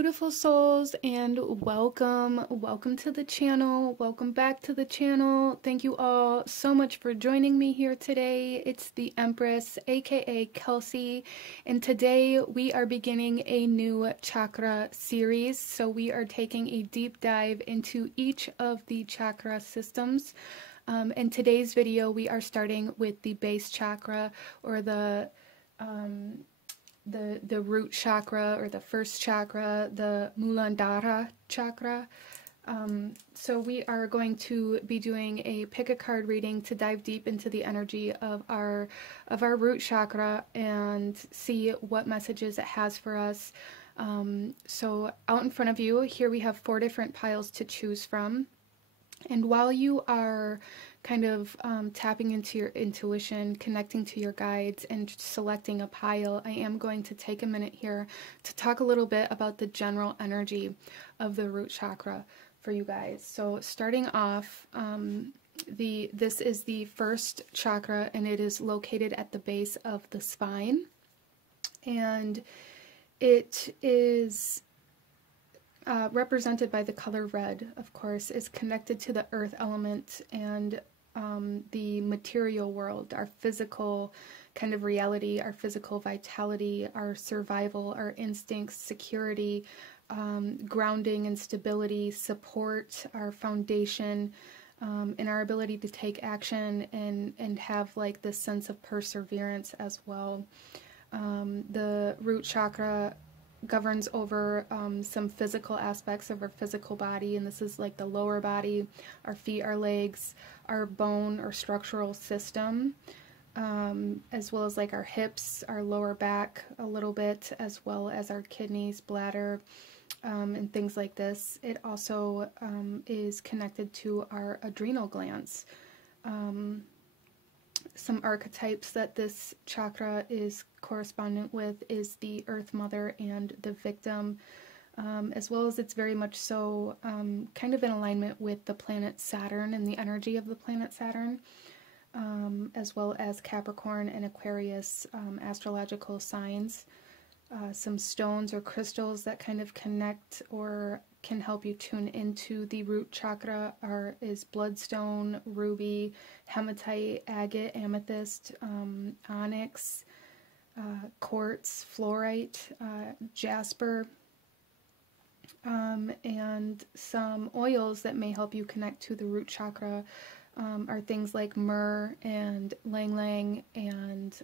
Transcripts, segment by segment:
beautiful souls, and welcome to the channel. Welcome back to the channel. Thank you all so much for joining me here today. It's the Empress, aka Kelsey, and today we are beginning a new chakra series. So we are taking a deep dive into each of the chakra systems. In today's video, we are starting with the base chakra, or the root chakra, or the first chakra, the Muladhara Chakra. So we are going to be doing a pick a card reading to dive deep into the energy of our root chakra and see what messages it has for us. So out in front of you here we have 4 different piles to choose from. And while you are kind of tapping into your intuition, connecting to your guides, and selecting a pile, I am going to take a minute here to talk a little bit about the general energy of the root chakra for you guys. So starting off, this is the first chakra, and it is located at the base of the spine. And it is represented by the color red, of course, is connected to the earth element and the material world, our physical kind of reality, our physical vitality, our survival, our instincts, security, grounding and stability, support, our foundation, and our ability to take action and have like this sense of perseverance as well. The root chakra governs over some physical aspects of our physical body, and this is like the lower body, our feet, our legs, our bone or structural system, as well as like our hips, our lower back a little bit, as well as our kidneys, bladder, and things like this. It also is connected to our adrenal glands. Some archetypes that this chakra is correspondent with is the Earth Mother and the victim, as well as it's very much so kind of in alignment with the planet Saturn and the energy of the planet Saturn, as well as Capricorn and Aquarius astrological signs. Some stones or crystals that kind of connect or can help you tune into the root chakra is bloodstone, ruby, hematite, agate, amethyst, onyx, quartz, fluorite, jasper, and some oils that may help you connect to the root chakra are things like myrrh and ylang-ylang, and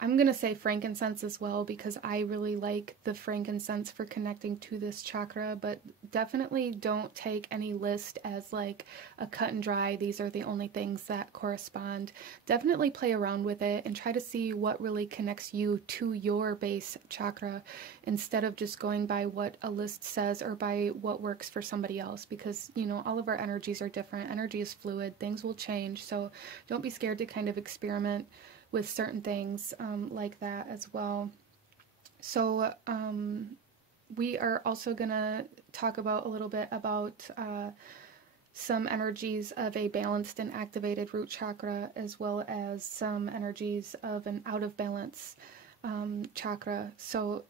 I'm going to say frankincense as well, because I really like the frankincense for connecting to this chakra, but definitely don't take any list as like a cut and dry, these are the only things that correspond. Definitely play around with it and try to see what really connects you to your base chakra, instead of just going by what a list says or by what works for somebody else, because, you know, all of our energies are different. Energy is fluid, things will change, so don't be scared to kind of experiment with certain things like that as well. So we are also going to talk about a little bit about some energies of a balanced and activated root chakra, as well as some energies of an out of balance chakra. So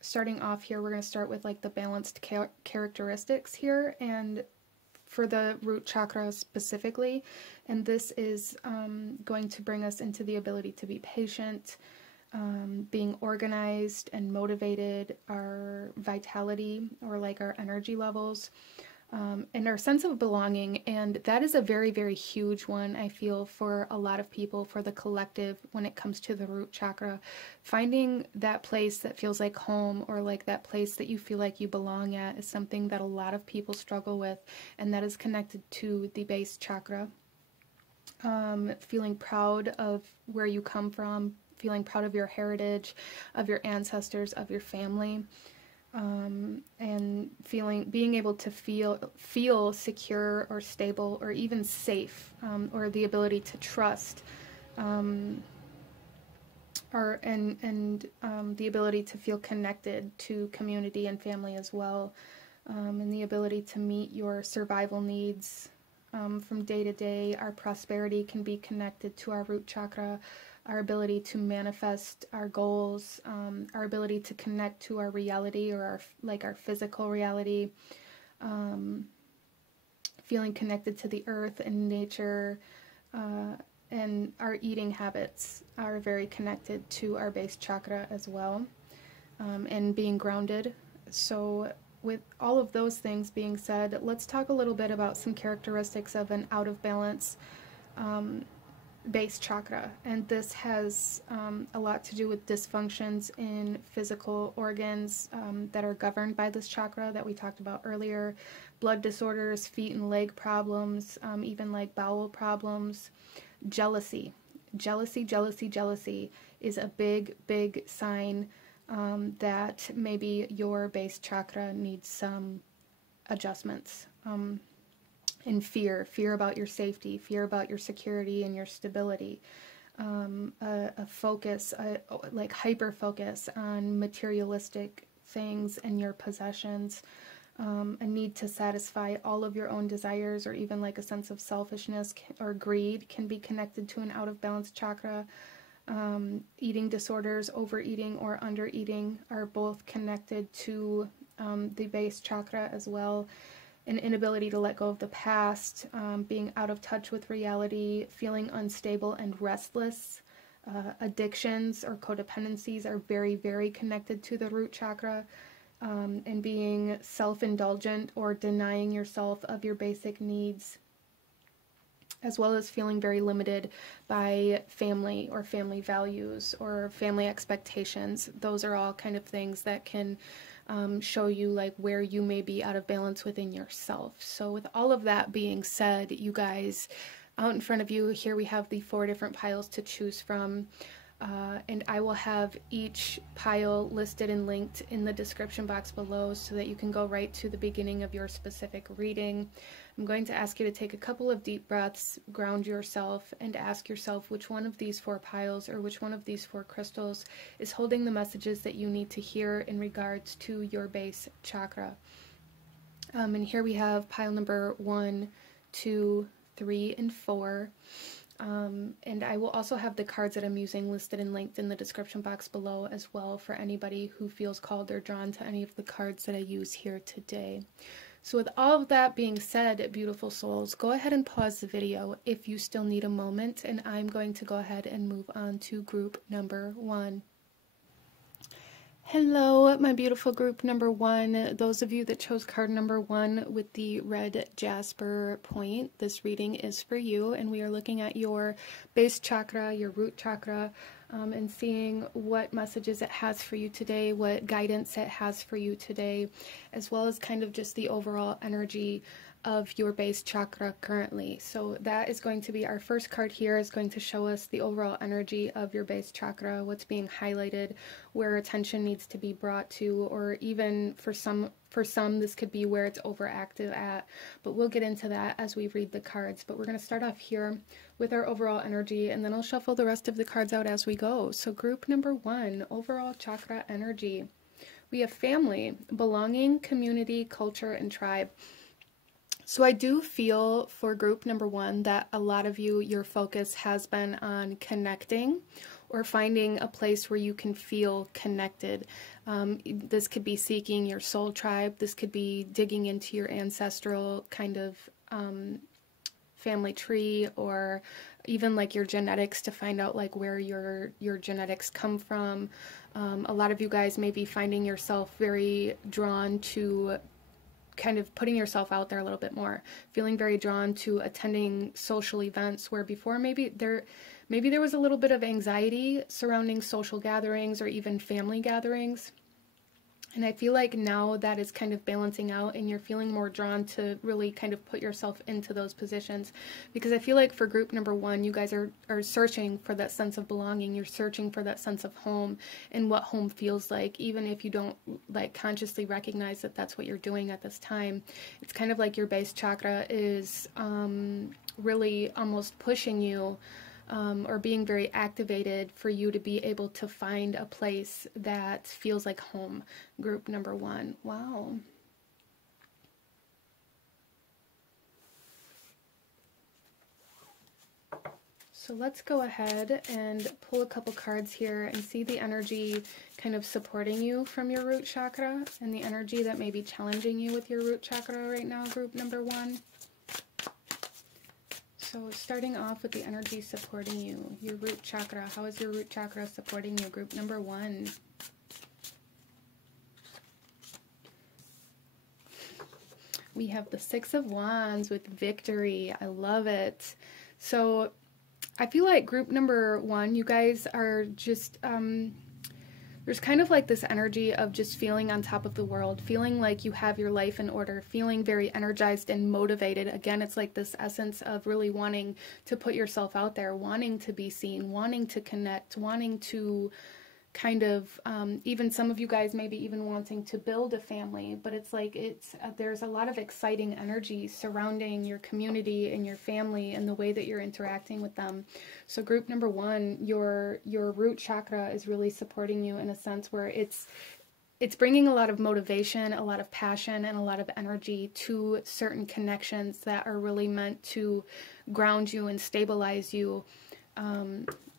starting off here, we're going to start with like the balanced characteristics here, and for the root chakra specifically, and this is going to bring us into the ability to be patient, being organized and motivated, our vitality, or like our energy levels, and our sense of belonging. And that is a very, very huge one, I feel, for a lot of people, for the collective, when it comes to the root chakra. Finding that place that feels like home, or like that place that you feel like you belong at, is something that a lot of people struggle with, and that is connected to the base chakra. Feeling proud of where you come from, feeling proud of your heritage, of your ancestors, of your family. And being able to feel secure or stable or even safe, or the ability to trust, the ability to feel connected to community and family as well, and the ability to meet your survival needs from day to day. Our prosperity can be connected to our root chakra. our ability to manifest our goals, our ability to connect to our reality, or our physical reality, feeling connected to the earth and nature, and our eating habits are very connected to our base chakra as well, and being grounded. So with all of those things being said, let's talk a little bit about some characteristics of an out of balance base chakra. And this has a lot to do with dysfunctions in physical organs that are governed by this chakra that we talked about earlier. Blood disorders, feet and leg problems, even like bowel problems. Jealousy. Jealousy is a big sign that maybe your base chakra needs some adjustments. And fear about your safety, fear about your security and your stability, a focus, like hyper focus on materialistic things and your possessions, a need to satisfy all of your own desires, or even like a sense of selfishness or greed can be connected to an out of balance chakra. Eating disorders, overeating or undereating are both connected to the base chakra as well. An inability to let go of the past, being out of touch with reality, feeling unstable and restless. Addictions or codependencies are very connected to the root chakra, and being self-indulgent or denying yourself of your basic needs, as well as feeling very limited by family or family values or family expectations. Those are all kind of things that can show you like where you may be out of balance within yourself. So with all of that being said, you guys, out in front of you here we have the 4 different piles to choose from, and I will have each pile listed and linked in the description box below so that you can go right to the beginning of your specific reading. I'm going to ask you to take a couple of deep breaths, ground yourself, and ask yourself which one of these 4 piles or which one of these 4 crystals is holding the messages that you need to hear in regards to your base chakra. And here we have pile number 1, 2, 3, and 4. And I will also have the cards that I'm using listed and linked in the description box below as well for anybody who feels called or drawn to any of the cards that I use here today. So with all of that being said, beautiful souls, go ahead and pause the video if you still need a moment, and I'm going to go ahead and move on to group number 1. Hello, my beautiful group number 1. Those of you that chose card number 1 with the red jasper point, this reading is for you, and we are looking at your base chakra, your root chakra, and seeing what messages it has for you today, what guidance it has for you today, as well as kind of just the overall energy of your base chakra currently. So that is going to be our first card here, is going to show us the overall energy of your base chakra, what's being highlighted, where attention needs to be brought to, or even for some this could be where it's overactive at, but we'll get into that as we read the cards. But we're going to start off here with our overall energy, and then I'll shuffle the rest of the cards out as we go. So group number 1, overall chakra energy. We have family, belonging, community, culture, and tribe. So I do feel for group number 1 that a lot of you, your focus has been on connecting or finding a place where you can feel connected. This could be seeking your soul tribe. This could be digging into your ancestral kind of family tree, or even like your genetics to find out like where your genetics come from. A lot of you guys may be finding yourself very drawn to kind of putting yourself out there a little bit more, feeling very drawn to attending social events where before maybe there was a little bit of anxiety surrounding social gatherings or even family gatherings. And I feel like now that is kind of balancing out, and you're feeling more drawn to really kind of put yourself into those positions. Because I feel like for group number 1, you guys are searching for that sense of belonging. You're searching for that sense of home and what home feels like, even if you don't like consciously recognize that that's what you're doing at this time. It's kind of like your base chakra is really almost pushing you, or being very activated for you to be able to find a place that feels like home. Group number 1. Wow. So let's go ahead and pull a couple cards here and see the energy kind of supporting you from your root chakra and the energy that may be challenging you with your root chakra right now, group number 1. So starting off with the energy supporting you, your root chakra. How is your root chakra supporting you, group number 1? We have the Six of Wands with victory. I love it. So I feel like group number 1, you guys are just, there's kind of like this energy of just feeling on top of the world, feeling like you have your life in order, feeling very energized and motivated. Again, it's like this essence of really wanting to put yourself out there, wanting to be seen, wanting to connect, wanting to kind of, even some of you guys maybe even wanting to build a family, but it's like there's a lot of exciting energy surrounding your community and your family and the way that you're interacting with them. So group number 1, your root chakra is really supporting you in a sense where it's bringing a lot of motivation, a lot of passion, and a lot of energy to certain connections that are really meant to ground you and stabilize you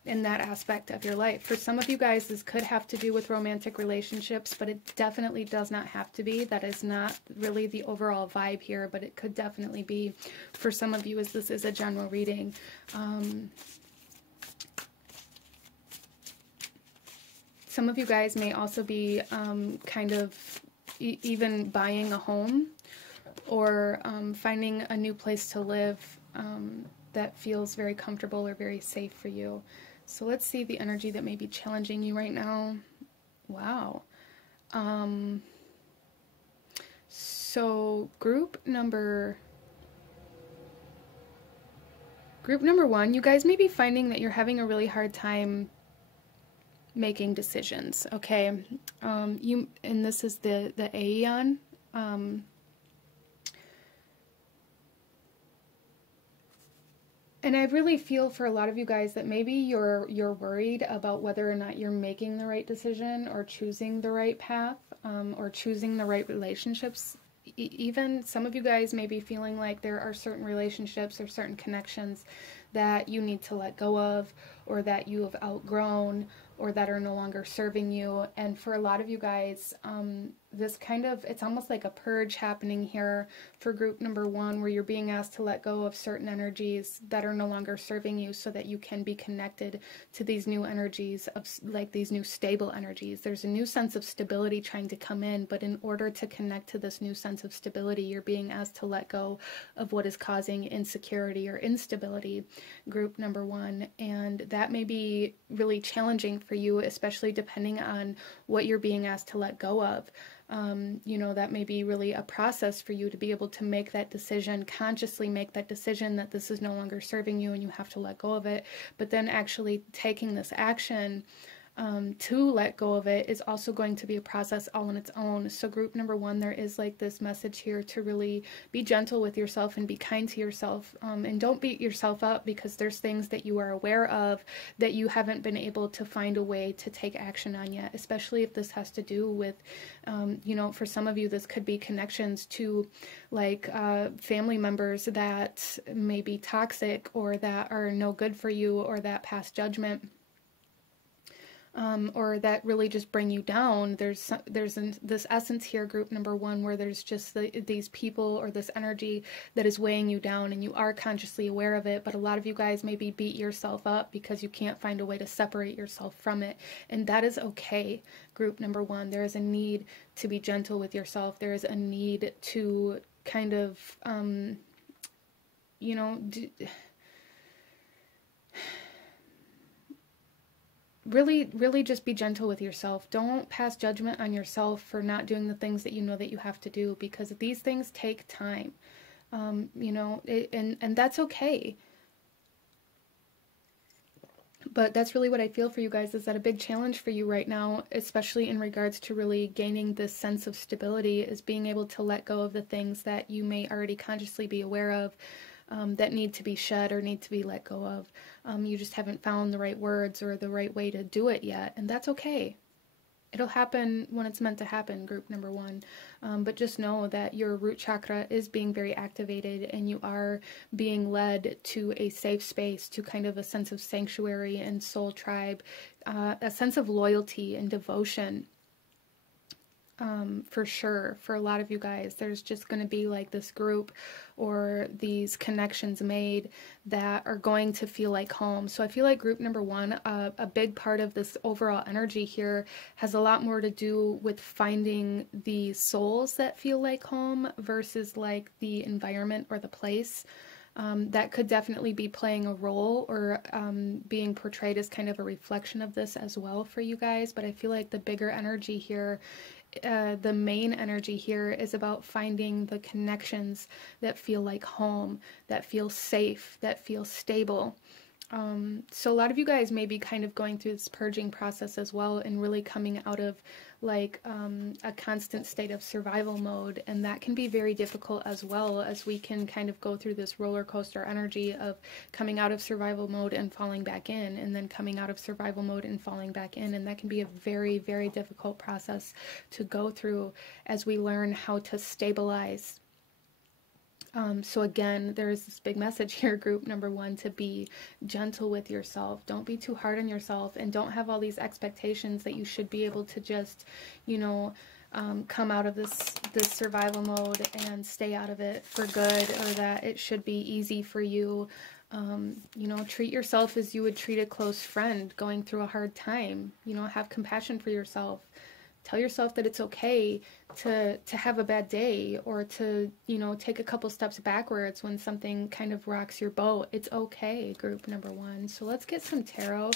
in that aspect of your life. For some of you guys, this could have to do with romantic relationships, but it definitely does not have to be. That is not really the overall vibe here, but it could definitely be for some of you, as this is a general reading. Some of you guys may also be kind of even buying a home or finding a new place to live that feels very comfortable or very safe for you. So let's see the energy that may be challenging you right now. Wow. So group number 1, you guys may be finding that you're having a really hard time making decisions, okay? And this is the Aeon. And I really feel for a lot of you guys that maybe you're worried about whether or not you're making the right decision or choosing the right path or choosing the right relationships. Even some of you guys may be feeling like there are certain relationships or certain connections that you need to let go of, or that you have outgrown, or that are no longer serving you. And for a lot of you guys, this kind of, it's almost like a purge happening here for group number 1, where you're being asked to let go of certain energies that are no longer serving you so that you can be connected to these new energies, of like these new stable energies. There's a new sense of stability trying to come in, but in order to connect to this new sense of stability, you're being asked to let go of what is causing insecurity or instability, group number 1. And that may be really challenging for you, especially depending on what you're being asked to let go of. You know, that may be really a process for you to be able to make that decision, consciously make that decision that this is no longer serving you and you have to let go of it. But then actually taking this action to let go of it is also going to be a process all on its own. So group number 1, there is like this message here to really be gentle with yourself and be kind to yourself, and don't beat yourself up because there's things that you are aware of that you haven't been able to find a way to take action on yet, especially if this has to do with, you know, for some of you, this could be connections to like family members that may be toxic or that are no good for you, or that pass judgment. Or that really just bring you down. There's this essence here, group number 1, where there's just these people or this energy that is weighing you down, and you are consciously aware of it, but a lot of you guys maybe beat yourself up because you can't find a way to separate yourself from it, and that is okay, group number 1. There is a need to be gentle with yourself. There is a need to kind of, you know, really just be gentle with yourself. Don't pass judgment on yourself for not doing the things that you know that you have to do, because these things take time, you know, and that's okay. But that's really what I feel for you guys, is that a big challenge for you right now, especially in regards to really gaining this sense of stability, is being able to let go of the things that you may already consciously be aware of, that need to be shed or need to be let go of. You just haven't found the right words or the right way to do it yet, and that's okay. It'll happen when it's meant to happen, group number one. But just know that your root chakra is being very activated, and you are being led to a safe space, to kind of a sense of sanctuary and soul tribe, a sense of loyalty and devotion. For sure, for a lot of you guys, there's just going to be like this group or these connections made that are going to feel like home. So I feel like group number one, a big part of this overall energy here has a lot more to do with finding the souls that feel like home versus like the environment or the place. That could definitely be playing a role, or being portrayed as kind of a reflection of this as well for you guys. But I feel like the bigger energy here, the main energy here, is about finding the connections that feel like home, that feel safe, that feel stable. So a lot of you guys may be kind of going through this purging process as well, and really coming out of like a constant state of survival mode, and that can be very difficult as well, as we can kind of go through this roller coaster energy of coming out of survival mode and falling back in, and then coming out of survival mode and falling back in, and that can be a very, very difficult process to go through as we learn how to stabilize. So again, there is this big message here, group number one, to be gentle with yourself. Don't be too hard on yourself, and don't have all these expectations that you should be able to just, you know, come out of this survival mode and stay out of it for good, or that it should be easy for you. You know, treat yourself as you would treat a close friend going through a hard time. You know, have compassion for yourself. Tell yourself that it's okay to have a bad day, or to, you know, take a couple steps backwards when something kind of rocks your boat. It's okay, group number one. So let's get some tarot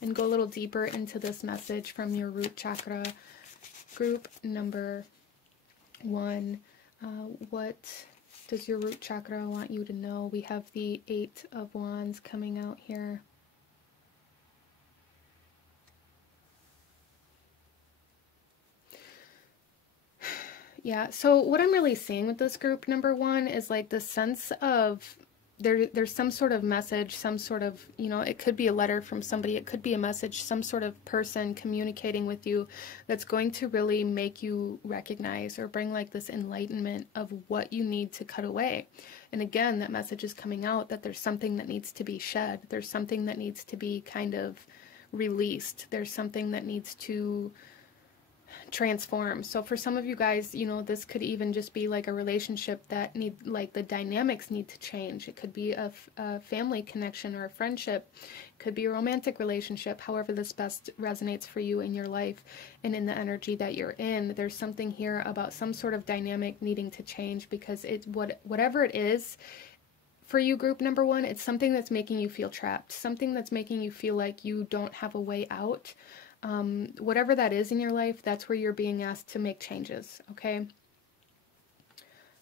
and go a little deeper into this message from your root chakra, group number one. What does your root chakra want you to know? We have the Eight of Wands coming out here. Yeah, so what I'm really seeing with this group number one is like the sense of there's some sort of message, some sort of, you know, it could be a letter from somebody, it could be a message, some sort of person communicating with you that's going to really make you recognize or bring like this enlightenment of what you need to cut away. And again, that message is coming out that there's something that needs to be shed. There's something that needs to be kind of released. There's something that needs to transform. So for some of you guys, you know, this could even just be like a relationship that like the dynamics need to change. It could be a family connection or a friendship. It could be a romantic relationship. However this best resonates for you in your life and in the energy that you're in. There's something here about some sort of dynamic needing to change, because it's whatever it is for you, group number one, it's something that's making you feel trapped, something that's making you feel like you don't have a way out. Whatever that is in your life, that's where you're being asked to make changes, okay?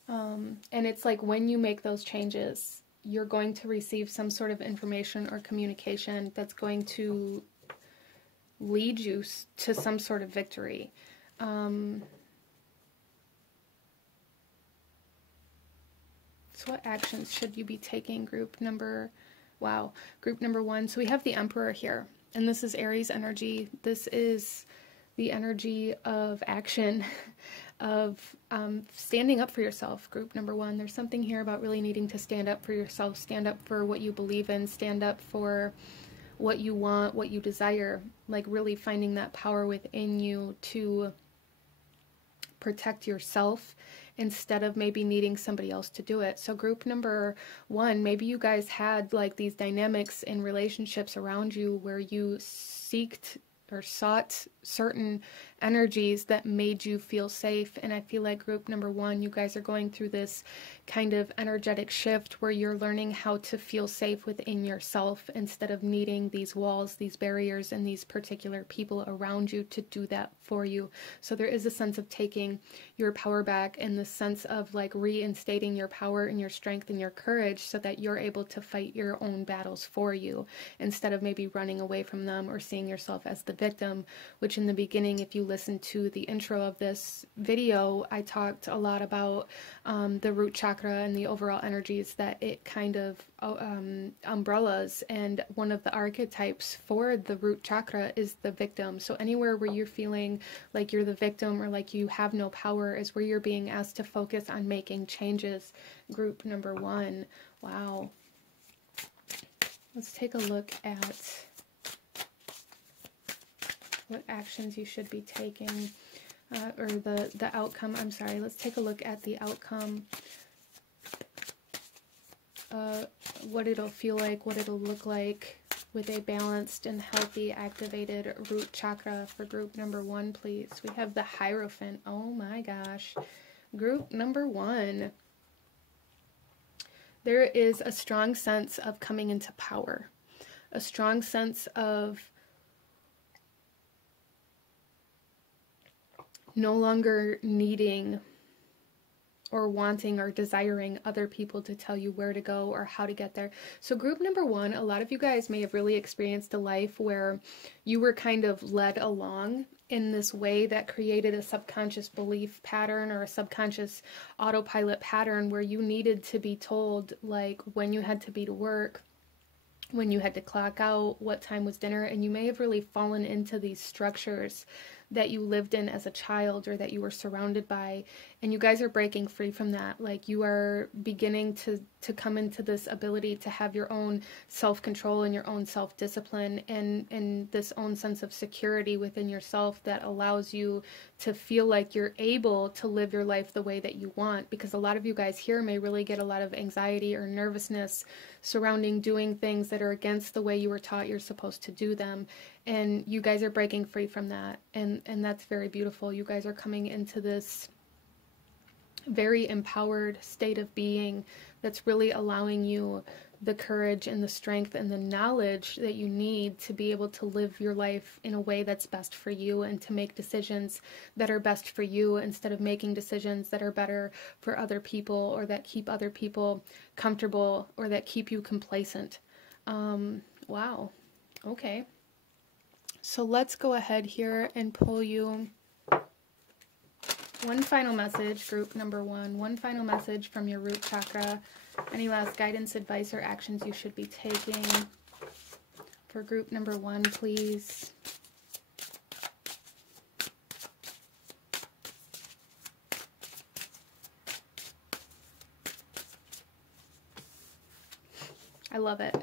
And it's like when you make those changes, you're going to receive some sort of information or communication that's going to lead you to some sort of victory. So what actions should you be taking, group number one? So we have the Emperor here. And this is Aries energy. This is the energy of action, of standing up for yourself, group number one. There's something here about really needing to stand up for yourself, stand up for what you believe in, stand up for what you want, what you desire, like really finding that power within you to protect yourself instead of maybe needing somebody else to do it. So group number one, maybe you guys had like these dynamics in relationships around you where you sought certain energies that made you feel safe. And I feel like group number one, you guys are going through this kind of energetic shift where you're learning how to feel safe within yourself instead of needing these walls, these barriers, and these particular people around you to do that for you. So there is a sense of taking your power back, and the sense of like reinstating your power and your strength and your courage so that you're able to fight your own battles for you instead of maybe running away from them or seeing yourself as the victim, which which in the beginning, if you listen to the intro of this video, I talked a lot about the root chakra and the overall energies that it kind of umbrellas. And one of the archetypes for the root chakra is the victim. So anywhere where you're feeling like you're the victim or like you have no power is where you're being asked to focus on making changes. Group number 1. Wow. Let's take a look at what actions you should be taking, or the outcome. I'm sorry, let's take a look at the outcome, what it'll feel like, what it'll look like with a balanced and healthy activated root chakra for group number 1, please. We have the Hierophant. Oh my gosh. Group number 1. There is a strong sense of coming into power, a strong sense of no longer needing or wanting or desiring other people to tell you where to go or how to get there. So group number 1, a lot of you guys may have really experienced a life where you were kind of led along in this way that created a subconscious belief pattern or a subconscious autopilot pattern where you needed to be told like when you had to be to work, when you had to clock out, what time was dinner, and you may have really fallen into these structures that you lived in as a child or that you were surrounded by, and you guys are breaking free from that. Like you are beginning to come into this ability to have your own self-control and your own self-discipline and this own sense of security within yourself that allows you to feel like you're able to live your life the way that you want, because a lot of you guys here may really get a lot of anxiety or nervousness surrounding doing things that are against the way you were taught you're supposed to do them. And you guys are breaking free from that. And that's very beautiful. You guys are coming into this very empowered state of being that's really allowing you the courage and the strength and the knowledge that you need to be able to live your life in a way that's best for you and to make decisions that are best for you instead of making decisions that are better for other people or that keep other people comfortable or that keep you complacent. Wow. Okay. So let's go ahead here and pull you one final message, group number 1, one final message from your root chakra. Any last guidance, advice, or actions you should be taking for group number 1, please. I love it.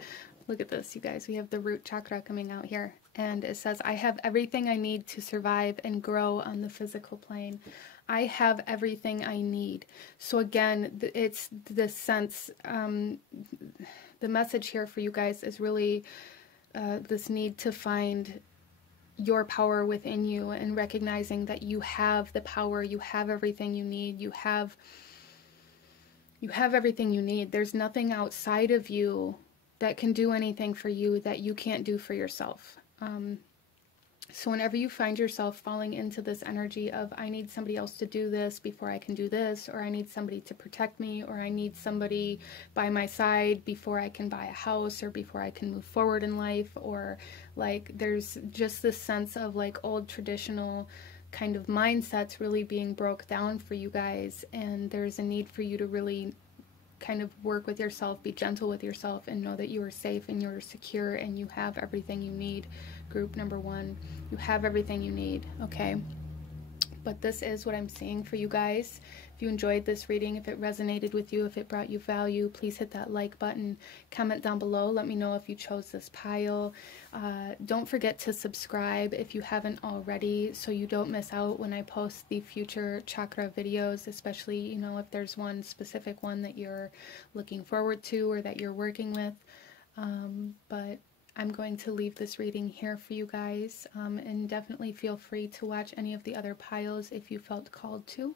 Look at this, you guys. We have the root chakra coming out here. And it says, I have everything I need to survive and grow on the physical plane. I have everything I need. So again, it's this sense, the message here for you guys is really this need to find your power within you and recognizing that you have the power, you have everything you need, you have everything you need. There's nothing outside of you that can do anything for you that you can't do for yourself. So whenever you find yourself falling into this energy of, I need somebody else to do this before I can do this, or I need somebody to protect me, or I need somebody by my side before I can buy a house, or before I can move forward in life, or like there's just this sense of like old traditional kind of mindsets really being broke down for you guys, and there's a need for you to really kind of work with yourself, be gentle with yourself, and know that you are safe and you're secure and you have everything you need. Group number 1, you have everything you need, okay? But this is what I'm seeing for you guys. If you enjoyed this reading, if it resonated with you, if it brought you value, please hit that like button, comment down below, let me know if you chose this pile. Don't forget to subscribe if you haven't already, so you don't miss out when I post the future chakra videos, especially, you know, if there's one specific one that you're looking forward to or that you're working with. But I'm going to leave this reading here for you guys, and definitely feel free to watch any of the other piles if you felt called to.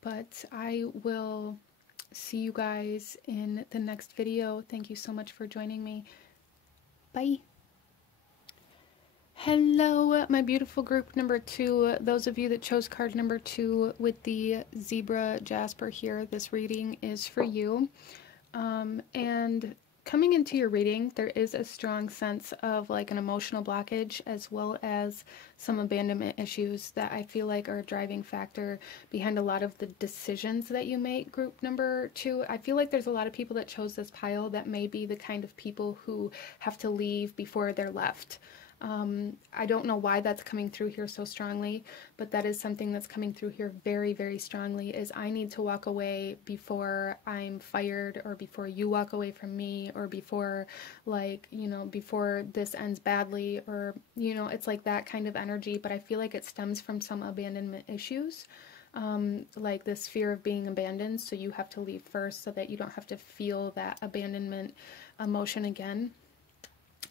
But I will see you guys in the next video. Thank you so much for joining me. Bye. Hello, my beautiful group number 2. Those of you that chose card number 2 with the zebra jasper here, this reading is for you. And coming into your reading, there is a strong sense of like an emotional blockage as well as some abandonment issues that I feel like are a driving factor behind a lot of the decisions that you make, group number 2. I feel like there's a lot of people that chose this pile that may be the kind of people who have to leave before they're left. I don't know why that's coming through here so strongly, but that is something that's coming through here very, very strongly, is I need to walk away before I'm fired, or before you walk away from me, or before, like, you know, before this ends badly, or, you know, it's like that kind of energy, but I feel like it stems from some abandonment issues. Like this fear of being abandoned, so you have to leave first so that you don't have to feel that abandonment emotion again.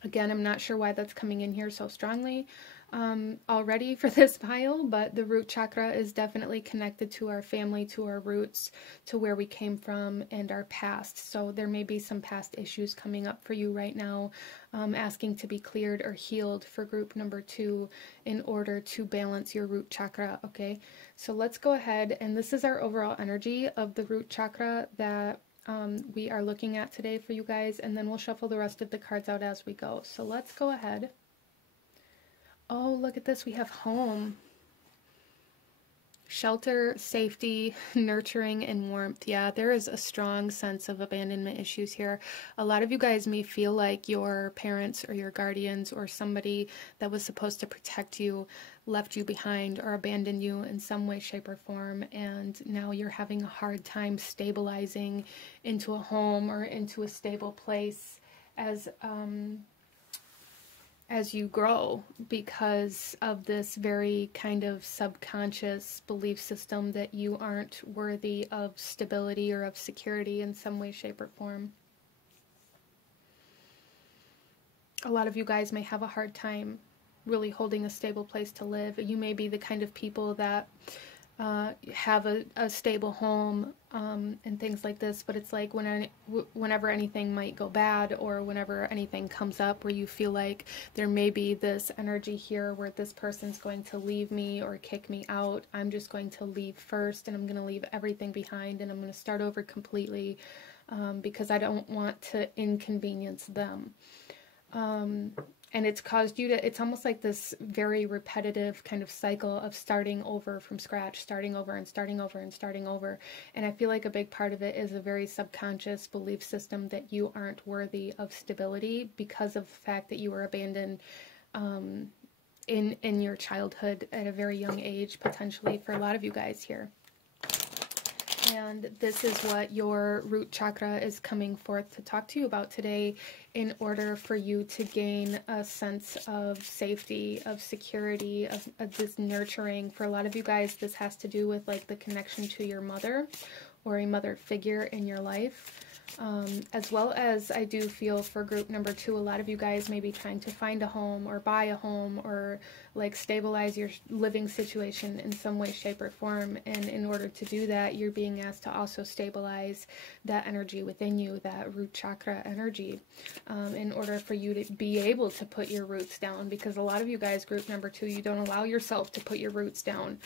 Again, I'm not sure why that's coming in here so strongly already for this pile, but the root chakra is definitely connected to our family, to our roots, to where we came from, and our past. So there may be some past issues coming up for you right now, asking to be cleared or healed for group number 2 in order to balance your root chakra, okay? So let's go ahead, and this is our overall energy of the root chakra that we are looking at today for you guys, and then we'll shuffle the rest of the cards out as we go. So let's go ahead. Oh, look at this. We have home. Shelter, safety, nurturing, and warmth. Yeah, there is a strong sense of abandonment issues here. A lot of you guys may feel like your parents or your guardians or somebody that was supposed to protect you left you behind or abandoned you in some way, shape, or form, and now you're having a hard time stabilizing into a home or into a stable place as you grow, because of this very kind of subconscious belief system that you aren't worthy of stability or of security in some way, shape, or form. A lot of you guys may have a hard time really holding a stable place to live. You may be the kind of people that have a stable home and things like this, but it's like whenever anything might go bad, or whenever anything comes up where you feel like there may be this energy here where this person's going to leave me or kick me out, I'm just going to leave first, and I'm going to leave everything behind, and I'm going to start over completely because I don't want to inconvenience them. And it's caused you to, it's almost like this very repetitive kind of cycle of starting over from scratch, starting over and starting over and starting over. And I feel like a big part of it is a very subconscious belief system that you aren't worthy of stability because of the fact that you were abandoned in your childhood at a very young age, potentially for a lot of you guys here. And this is what your root chakra is coming forth to talk to you about today, in order for you to gain a sense of safety, of security, of this nurturing. For a lot of you guys, this has to do with like the connection to your mother or a mother figure in your life. As well as I do feel for group number 2, a lot of you guys may be trying to find a home or buy a home or like stabilize your living situation in some way, shape, or form. And in order to do that, you're being asked to also stabilize that energy within you, that root chakra energy, in order for you to be able to put your roots down. Because a lot of you guys, group number 2, you don't allow yourself to put your roots down.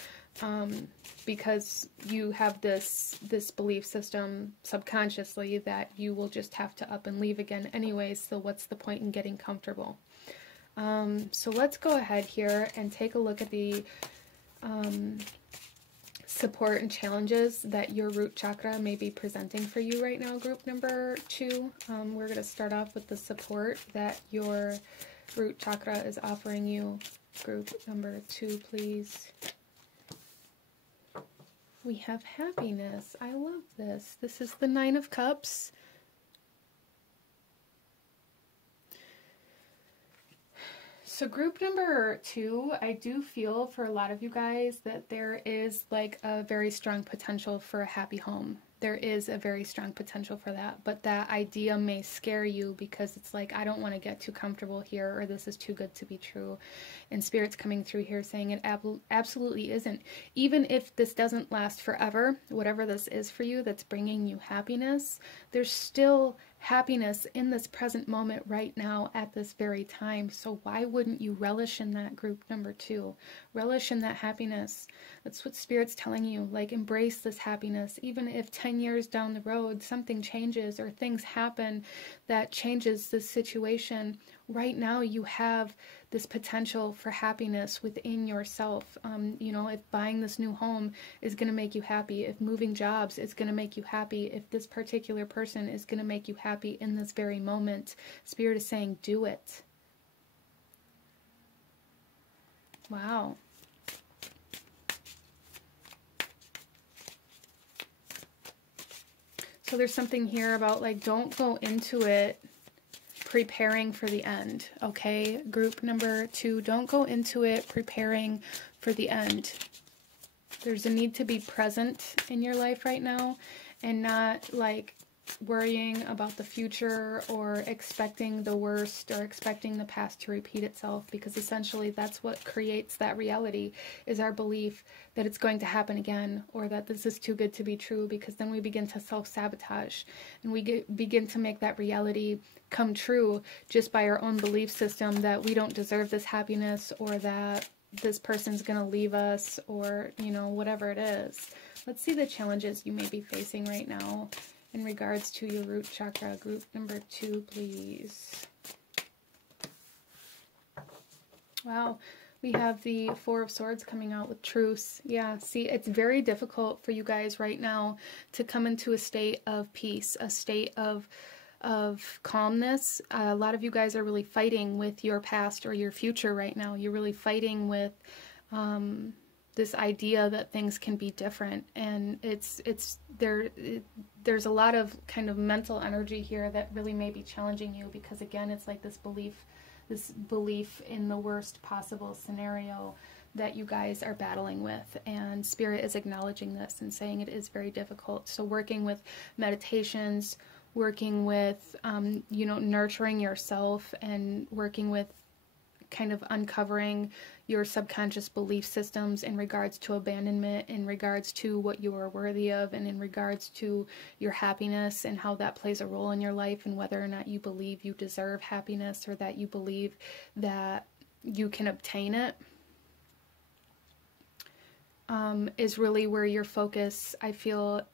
Because you have this belief system subconsciously that you will just have to up and leave again anyways, so what's the point in getting comfortable? So let's go ahead here and take a look at the support and challenges that your root chakra may be presenting for you right now, group number 2. We're going to start off with the support that your root chakra is offering you, group number 2, please. We have happiness. I love this. This is the 9 of Cups. So group number 2, I do feel for a lot of you guys that there is like a very strong potential for a happy home. There is a very strong potential for that, but that idea may scare you because it's like, I don't want to get too comfortable here, or this is too good to be true. And Spirit's coming through here saying it absolutely isn't. Even if this doesn't last forever, whatever this is for you that's bringing you happiness, there's still happiness in this present moment right now at this very time. So why wouldn't you relish in that, group number 2? Relish in that happiness. That's what Spirit's telling you. Like, embrace this happiness. Even if 10 years down the road something changes or things happen that changes this situation, right now you have this potential for happiness within yourself. You know, if buying this new home is going to make you happy, if moving jobs is going to make you happy, if this particular person is going to make you happy in this very moment, Spirit is saying, do it. Wow. So there's something here about, like, don't go into it preparing for the end, okay? Group number 2, don't go into it preparing for the end. There's a need to be present in your life right now and not, like, worrying about the future or expecting the worst or expecting the past to repeat itself, because essentially that's what creates that reality, is our belief that it's going to happen again, or that this is too good to be true, because then we begin to self-sabotage and we begin to make that reality come true just by our own belief system that we don't deserve this happiness, or that this person's going to leave us, or, you know, whatever it is. Let's see the challenges you may be facing right now in regards to your root chakra. Group number 2, please. Wow, we have the 4 of Swords coming out with truce. Yeah, see, it's very difficult for you guys right now to come into a state of peace, a state of calmness. A lot of you guys are really fighting with your past or your future right now. You're really fighting with this idea that things can be different, and there's a lot of kind of mental energy here that really may be challenging you, because again, it's like this belief in the worst possible scenario that you guys are battling with, and Spirit is acknowledging this and saying it is very difficult. So working with meditations, working with you know, nurturing yourself, and working with kind of uncovering your subconscious belief systems in regards to abandonment, in regards to what you are worthy of, and in regards to your happiness and how that plays a role in your life, and whether or not you believe you deserve happiness, or that you believe that you can obtain it, is really where your focus, I feel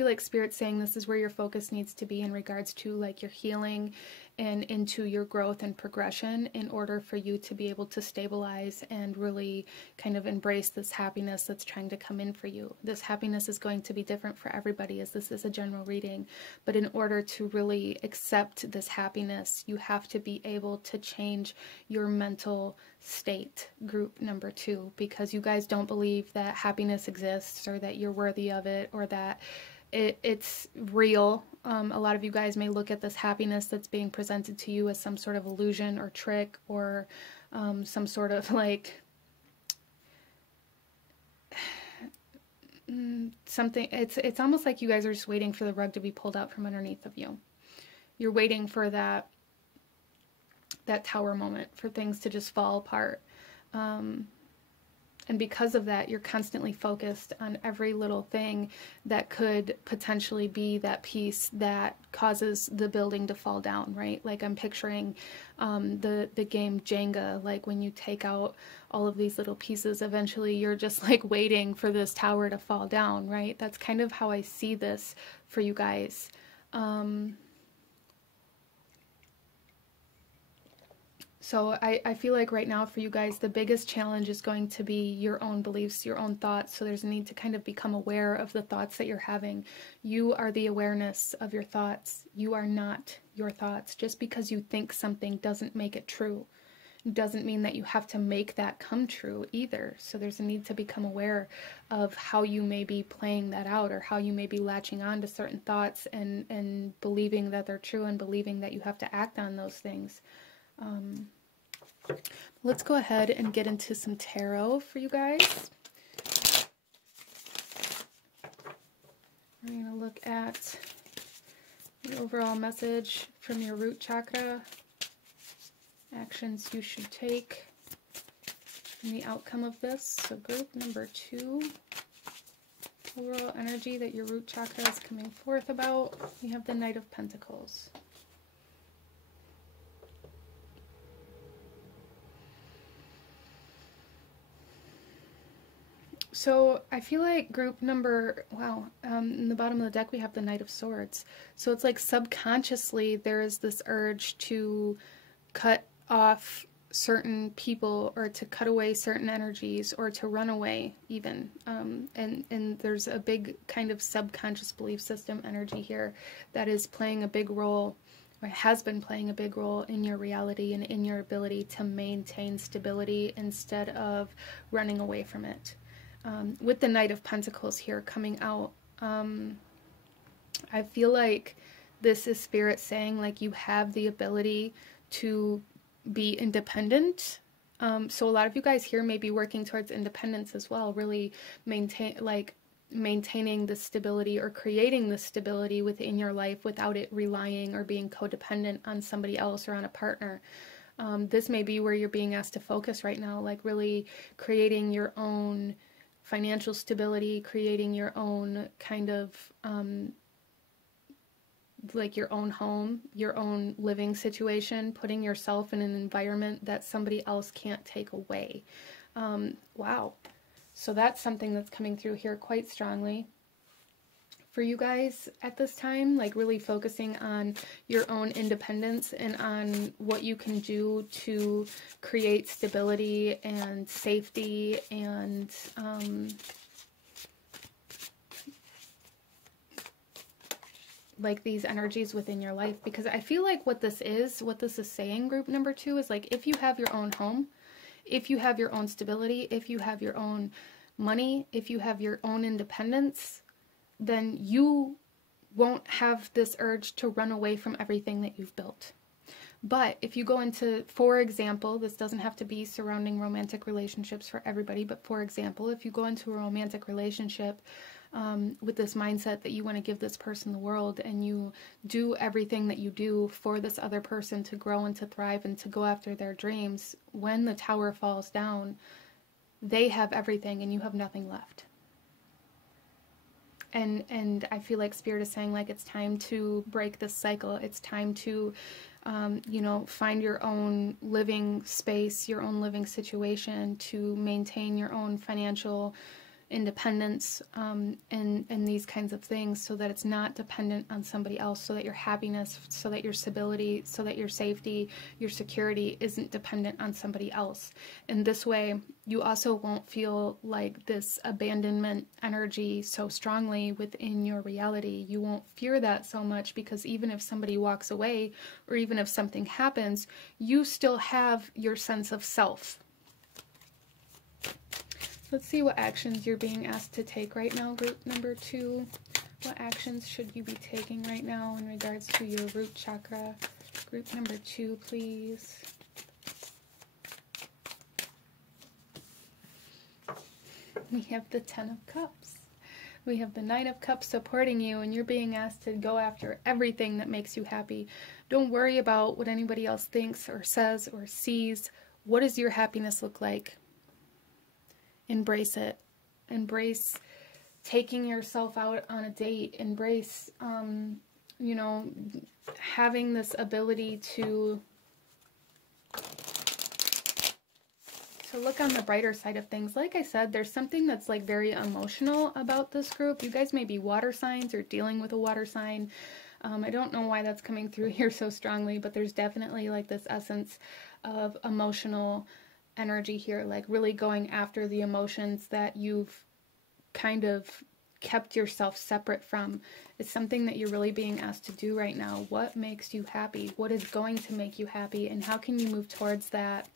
like Spirit's saying this is where your focus needs to be in regards to, like, your healing and into your growth and progression, in order for you to be able to stabilize and really kind of embrace this happiness that's trying to come in for you. This happiness is going to be different for everybody, as this is a general reading, but in order to really accept this happiness, you have to be able to change your mental state, group number 2, because you guys don't believe that happiness exists, or that you're worthy of it, or that it's real. A lot of you guys may look at this happiness that's being presented to you as some sort of illusion or trick, or some sort of, like, something. It's almost like you guys are just waiting for the rug to be pulled out from underneath of you. You're waiting for that tower moment, for things to just fall apart. And because of that, you're constantly focused on every little thing that could potentially be that piece that causes the building to fall down, right? Like, I'm picturing the game Jenga, like when you take out all of these little pieces, eventually you're just like waiting for this tower to fall down, right? That's kind of how I see this for you guys. So I feel like right now for you guys, the biggest challenge is going to be your own beliefs, your own thoughts. So there's a need to kind of become aware of the thoughts that you're having. You are the awareness of your thoughts. You are not your thoughts. Just because you think something doesn't make it true. Doesn't mean that you have to make that come true either. So there's a need to become aware of how you may be playing that out, or how you may be latching on to certain thoughts and believing that they're true, and believing that you have to act on those things. Let's go ahead and get into some tarot for you guys. We're going to look at the overall message from your root chakra, actions you should take, and the outcome of this. So group number 2. overall energy that your root chakra is coming forth about. We have the Knight of Pentacles. So I feel like group number, wow, in the bottom of the deck we have the Knight of Swords. So it's like subconsciously there is this urge to cut off certain people, or to cut away certain energies, or to run away even. And there's a big kind of subconscious belief system energy here that is playing a big role, or has been playing a big role in your reality and in your ability to maintain stability instead of running away from it. With the Knight of Pentacles here coming out, I feel like this is Spirit saying, like, you have the ability to be independent. So a lot of you guys here may be working towards independence as well, really maintaining the stability, or creating the stability within your life without it relying or being codependent on somebody else or on a partner. This may be where you're being asked to focus right now, like really creating your own financial stability, creating your own kind of like your own home, your own living situation, putting yourself in an environment that somebody else can't take away. Wow. So that's something that's coming through here quite strongly for you guys at this time, like really focusing on your own independence and on what you can do to create stability and safety and like these energies within your life. Because I feel like what this is saying, group number 2, is like, if you have your own home, if you have your own stability, if you have your own money, if you have your own independence, then you won't have this urge to run away from everything that you've built. But if you go into, for example, this doesn't have to be surrounding romantic relationships for everybody, but for example, if you go into a romantic relationship with this mindset that you want to give this person the world, and you do everything that you do for this other person to grow and to thrive and to go after their dreams, when the tower falls down, they have everything and you have nothing left. And I feel like Spirit is saying, like, it's time to break this cycle. It's time to, you know, find your own living space, your own living situation, to maintain your own financial independence, and these kinds of things, so that it's not dependent on somebody else, so that your happiness, so that your stability, so that your safety, your security isn't dependent on somebody else. And this way, you also won't feel like this abandonment energy so strongly within your reality. You won't fear that so much, because even if somebody walks away, or even if something happens, you still have your sense of self. Let's see what actions you're being asked to take right now, group number 2. What actions should you be taking right now in regards to your root chakra? Group number 2, please. We have the 10 of Cups. We have the Knight of Cups supporting you, and you're being asked to go after everything that makes you happy. Don't worry about what anybody else thinks or says or sees. What does your happiness look like? Embrace it. Embrace taking yourself out on a date. Embrace, you know, having this ability to look on the brighter side of things. Like I said, there's something that's like very emotional about this group. You guys may be water signs or dealing with a water sign. I don't know why that's coming through here so strongly, but there's definitely like this essence of emotional energy here, like really going after the emotions that you've kind of kept yourself separate from. It's something that you're really being asked to do right now. What makes you happy? What is going to make you happy? And how can you move towards that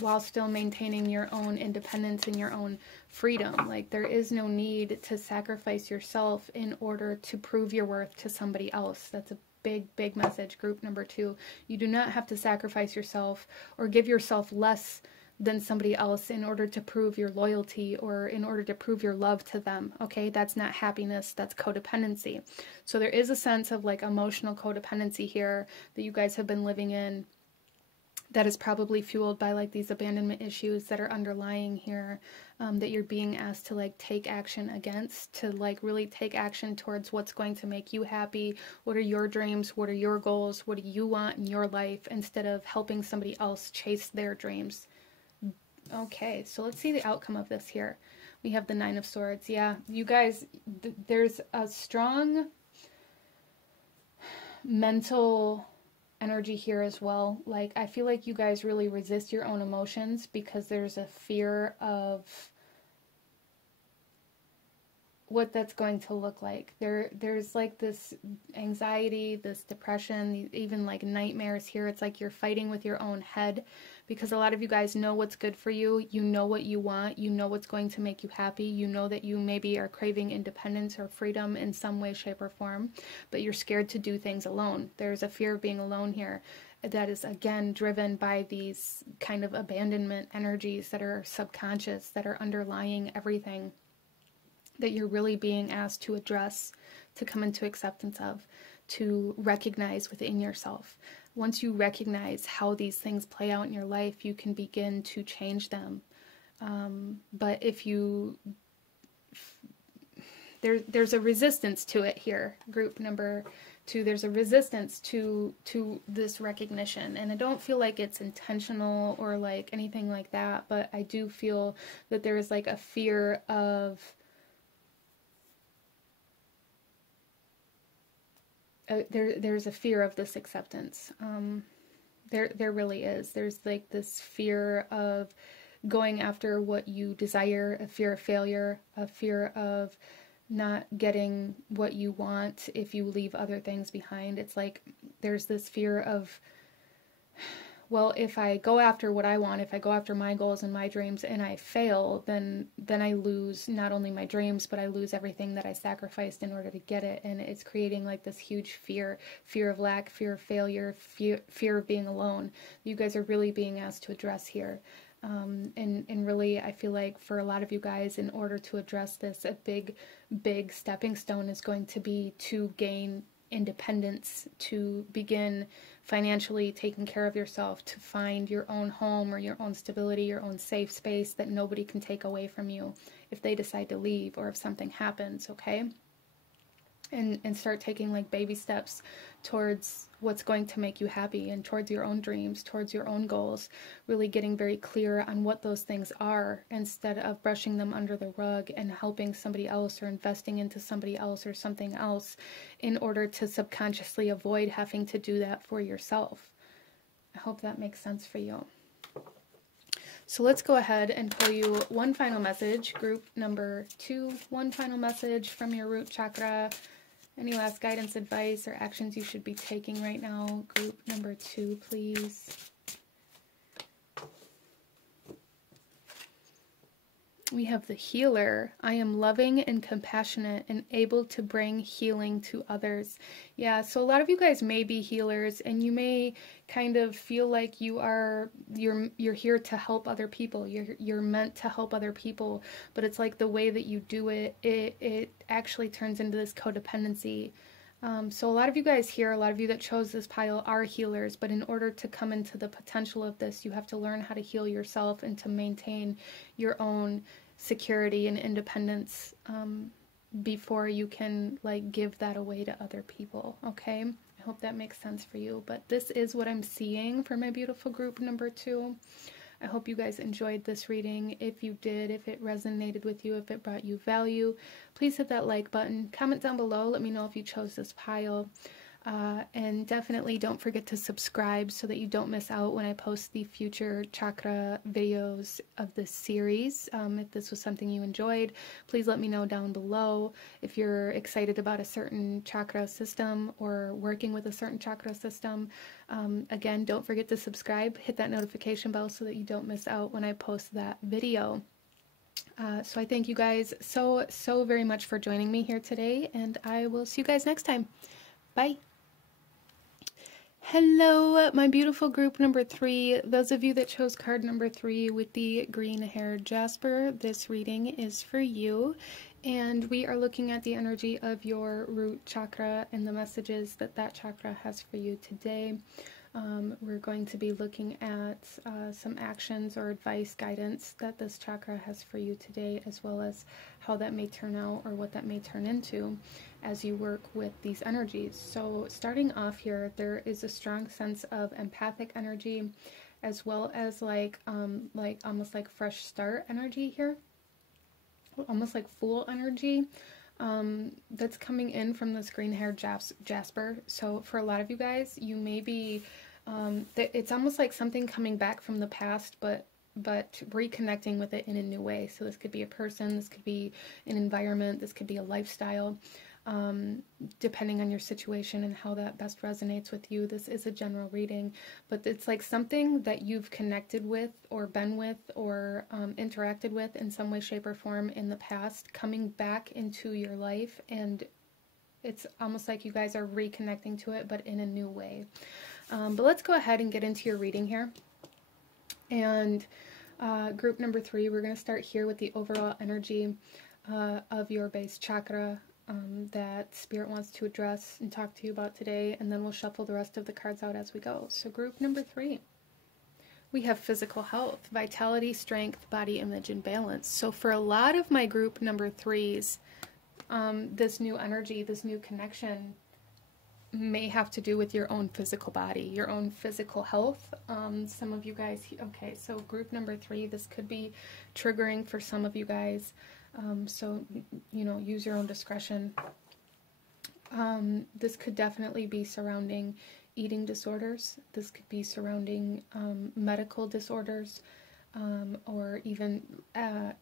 while still maintaining your own independence and your own freedom? Like, there is no need to sacrifice yourself in order to prove your worth to somebody else. That's a big message, group number 2. You do not have to sacrifice yourself or give yourself less than somebody else in order to prove your loyalty or in order to prove your love to them. Okay, that's not happiness, that's codependency. So there is a sense of like emotional codependency here that you guys have been living in, that is probably fueled by like these abandonment issues that are underlying here, that you're being asked to like take action against, to like really take action towards what's going to make you happy. What are your dreams? What are your goals? What do you want in your life, instead of helping somebody else chase their dreams? Okay, so let's see the outcome of this here. We have the Nine of Swords. Yeah, you guys, there's a strong mental energy here as well. Like, I feel like you guys really resist your own emotions because there's a fear of what that's going to look like. There's like this anxiety, this depression, even like nightmares here. It's like you're fighting with your own head, because a lot of you guys know what's good for you. You know what you want. You know what's going to make you happy. You know that you maybe are craving independence or freedom in some way, shape, or form, but you're scared to do things alone. There's a fear of being alone here that is, again, driven by these kind of abandonment energies that are subconscious, that are underlying everything, that you're really being asked to address, to come into acceptance of, to recognize within yourself. Once you recognize how these things play out in your life, you can begin to change them. But if you... There's a resistance to it here, group number 2. There's a resistance to this recognition, and I don't feel like it's intentional or like anything like that, but I do feel that there is like a fear of... there's a fear of this acceptance. There really is. There's like this fear of going after what you desire, a fear of failure, a fear of not getting what you want if you leave other things behind. It's like there's this fear of, well, if I go after what I want, if I go after my goals and my dreams and I fail, then I lose not only my dreams, but I lose everything that I sacrificed in order to get it. And it's creating like this huge fear of lack, fear of failure, fear of being alone. You guys are really being asked to address here. And really, I feel like for a lot of you guys, in order to address this, a big stepping stone is going to be to gain independence, to begin financially taking care of yourself, to find your own home or your own stability, your own safe space that nobody can take away from you if they decide to leave or if something happens, okay? And start taking like baby steps towards what's going to make you happy and towards your own dreams, towards your own goals, really getting very clear on what those things are instead of brushing them under the rug and helping somebody else or investing into somebody else or something else in order to subconsciously avoid having to do that for yourself. I hope that makes sense for you. So let's go ahead and pull you one final message, group number 2, one final message from your root chakra. Any last guidance, advice, or actions you should be taking right now? Group number 2, please. We have the healer. I am loving and compassionate and able to bring healing to others. Yeah, so a lot of you guys may be healers, and you may kind of feel like you're here to help other people. You're meant to help other people, but it's like the way that you do it, it actually turns into this codependency. So a lot of you guys here, a lot of you that chose this pile are healers, but in order to come into the potential of this, you have to learn how to heal yourself and to maintain your own security and independence before you can like give that away to other people, okay? I hope that makes sense for you, but this is what I'm seeing for my beautiful group number 2. I hope you guys enjoyed this reading. If you did, if it resonated with you, if it brought you value, please hit that like button. Comment down below. Let me know if you chose this pile. And definitely don't forget to subscribe so that you don't miss out when I post the future chakra videos of this series. If this was something you enjoyed, please let me know down below. If you're excited about a certain chakra system or working with a certain chakra system, again, don't forget to subscribe. Hit that notification bell so that you don't miss out when I post that video. So I thank you guys so very much for joining me here today, and I will see you guys next time. Bye. Hello, my beautiful group number 3. Those of you that chose card number 3 with the green-haired Jasper, this reading is for you. And we are looking at the energy of your root chakra and the messages that that chakra has for you today. We're going to be looking at some actions or advice, guidance that this chakra has for you today, as well as how that may turn out or what that may turn into as you work with these energies. So starting off here, there is a strong sense of empathic energy, as well as like almost like fresh start energy here, almost like Fool energy. That's coming in from this green-haired Jasper. So for a lot of you guys, you may be, it's almost like something coming back from the past, but reconnecting with it in a new way. So this could be a person, this could be an environment, this could be a lifestyle, depending on your situation and how that best resonates with you. This is a general reading, but it's like something that you've connected with or been with or interacted with in some way, shape, or form in the past, coming back into your life, and it's almost like you guys are reconnecting to it, but in a new way. But let's go ahead and get into your reading here. And group number 3, we're going to start here with the overall energy of your base chakra that Spirit wants to address and talk to you about today, and then we'll shuffle the rest of the cards out as we go. So group number 3, we have physical health, vitality, strength, body image, and balance. So for a lot of my group number 3s, this new energy, this new connection may have to do with your own physical body, your own physical health. Some of you guys, okay, so group number 3, this could be triggering for some of you guys. So, you know, use your own discretion. This could definitely be surrounding eating disorders. This could be surrounding medical disorders, or even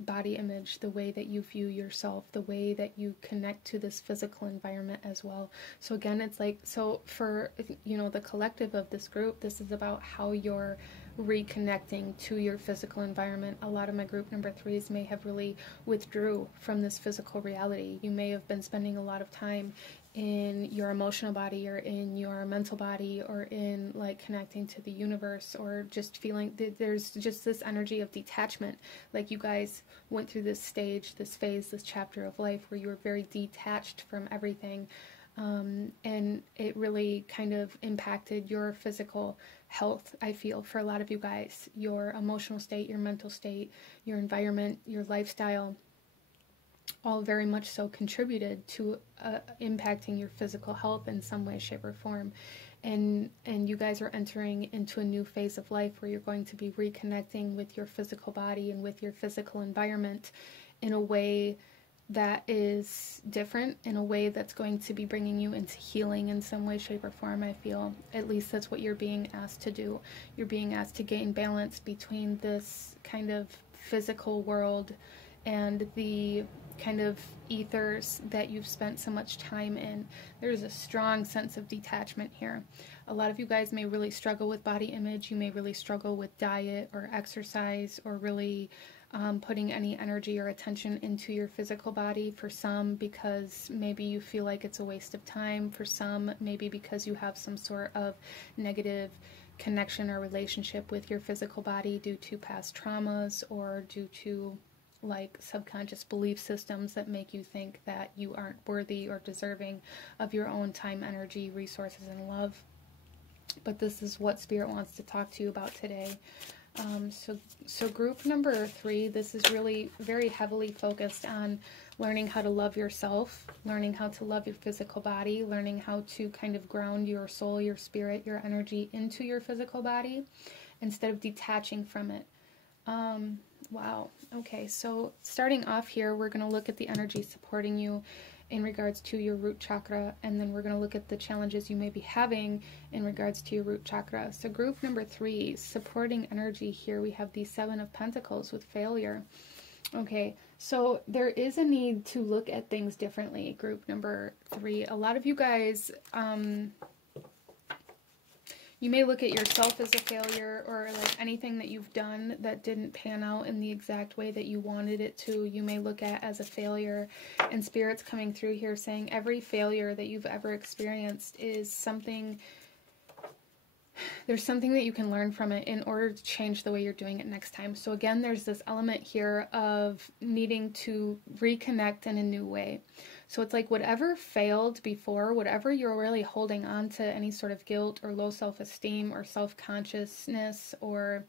body image, the way that you view yourself, the way that you connect to this physical environment as well. So again, it's like, so for, you know, the collective of this group, this is about how you're reconnecting to your physical environment. A lot of my group number 3s may have really withdrew from this physical reality. You may have been spending a lot of time in your emotional body or in your mental body or in like connecting to the universe, or just feeling that there's just this energy of detachment. Like you guys went through this stage, this phase, this chapter of life where you were very detached from everything. And it really kind of impacted your physical health, I feel, for a lot of you guys. Your emotional state, your mental state, your environment, your lifestyle, all very much so contributed to impacting your physical health in some way, shape, or form. And you guys are entering into a new phase of life where you're going to be reconnecting with your physical body and with your physical environment in a way that is different, in a way that's going to be bringing you into healing in some way, shape, or form, I feel. At least that's what you're being asked to do. You're being asked to gain balance between this kind of physical world and the kind of ethers that you've spent so much time in. There's a strong sense of detachment here. A lot of you guys may really struggle with body image. You may really struggle with diet or exercise, or really putting any energy or attention into your physical body. For some, because maybe you feel like it's a waste of time. For some, maybe because you have some sort of negative connection or relationship with your physical body due to past traumas, or due to like subconscious belief systems that make you think that you aren't worthy or deserving of your own time, energy, resources, and love. But this is what Spirit wants to talk to you about today. So group number 3, this is really very heavily focused on learning how to love yourself, learning how to love your physical body, learning how to kind of ground your soul, your spirit, your energy into your physical body instead of detaching from it. Wow. Okay, so starting off here, we're going to look at the energy supporting you in regards to your root chakra, and then we're going to look at the challenges you may be having in regards to your root chakra. So group number 3, supporting energy here, we have the 7 of Pentacles with failure. Okay, so there is a need to look at things differently, group number 3. A lot of you guys, you may look at yourself as a failure, or like anything that you've done that didn't pan out in the exact way that you wanted it to, you may look at as a failure. And Spirit's coming through here saying every failure that you've ever experienced is something, there's something that you can learn from it in order to change the way you're doing it next time. So again, there's this element here of needing to reconnect in a new way. So it's like whatever failed before, whatever you're really holding on to, any sort of guilt or low self-esteem or self-consciousness or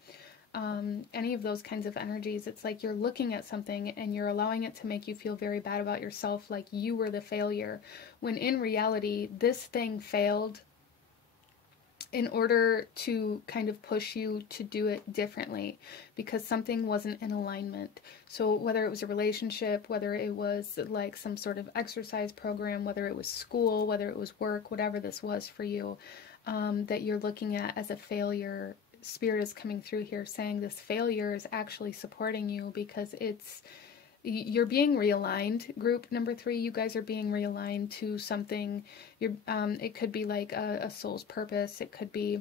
any of those kinds of energies, it's like you're looking at something and you're allowing it to make you feel very bad about yourself, like you were the failure, when in reality, this thing failed in order to kind of push you to do it differently because something wasn't in alignment. So whether it was a relationship, whether it was like some sort of exercise program, whether it was school, whether it was work, whatever this was for you, that you're looking at as a failure, Spirit is coming through here saying this failure is actually supporting you because you're being realigned. Group number 3, you guys are being realigned to something. It could be like a soul's purpose. It could be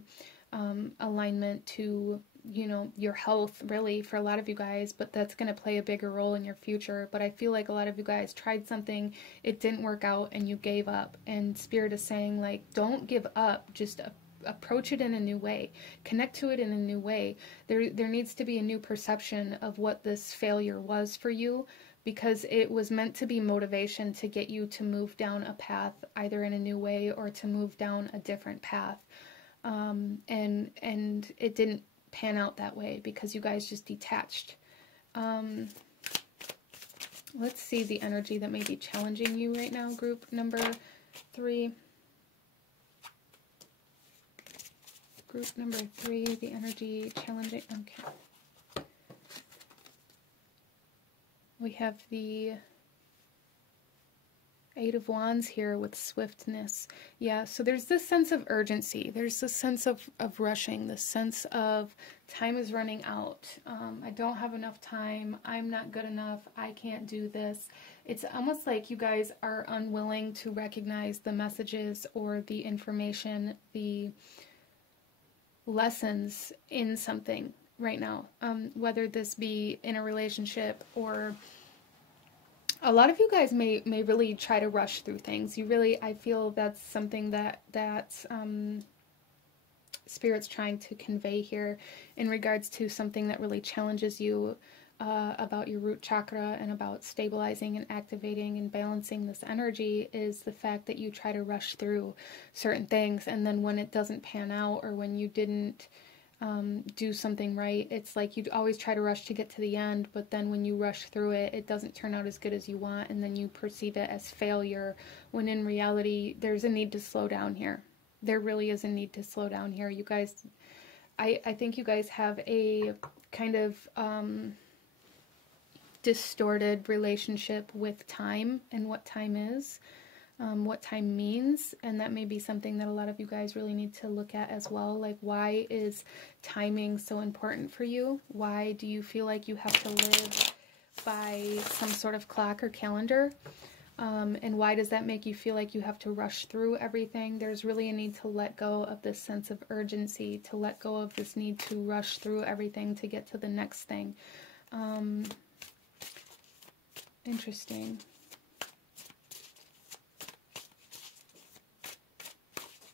alignment to, you know, your health, really, for a lot of you guys, but that's going to play a bigger role in your future. But I feel like a lot of you guys tried something, it didn't work out, and you gave up. And Spirit is saying, like, don't give up, just approach it in a new way, connect to it in a new way. There needs to be a new perception of what this failure was for you, because it was meant to be motivation to get you to move down a path, either in a new way or to move down a different path. And it didn't pan out that way because you guys just detached. Let's see the energy that may be challenging you right now, group number 3. Group number 3, the energy challenging. Okay. We have the 8 of Wands here with swiftness. Yeah, so there's this sense of urgency. There's this sense of rushing, this sense of time is running out. I don't have enough time. I'm not good enough. I can't do this. It's almost like you guys are unwilling to recognize the messages or the information, the lessons in something right now, whether this be in a relationship, or a lot of you guys may really try to rush through things. I feel that's something that Spirit's trying to convey here in regards to something that really challenges you about your root chakra and about stabilizing and activating and balancing this energy, is the fact that you try to rush through certain things, and then when it doesn't pan out, or when you didn't do something right, it's like you always try to rush to get to the end, but then when you rush through it, it doesn't turn out as good as you want, and then you perceive it as failure, when in reality there's a need to slow down here. There really is a need to slow down here. You guys, I think you guys have a kind of distorted relationship with time and what time is, what time means, and that may be something that a lot of you guys really need to look at as well. Like, why is timing so important for you? Why do you feel like you have to live by some sort of clock or calendar? And why does that make you feel like you have to rush through everything? There's really a need to let go of this sense of urgency, to let go of this need to rush through everything to get to the next thing. Interesting.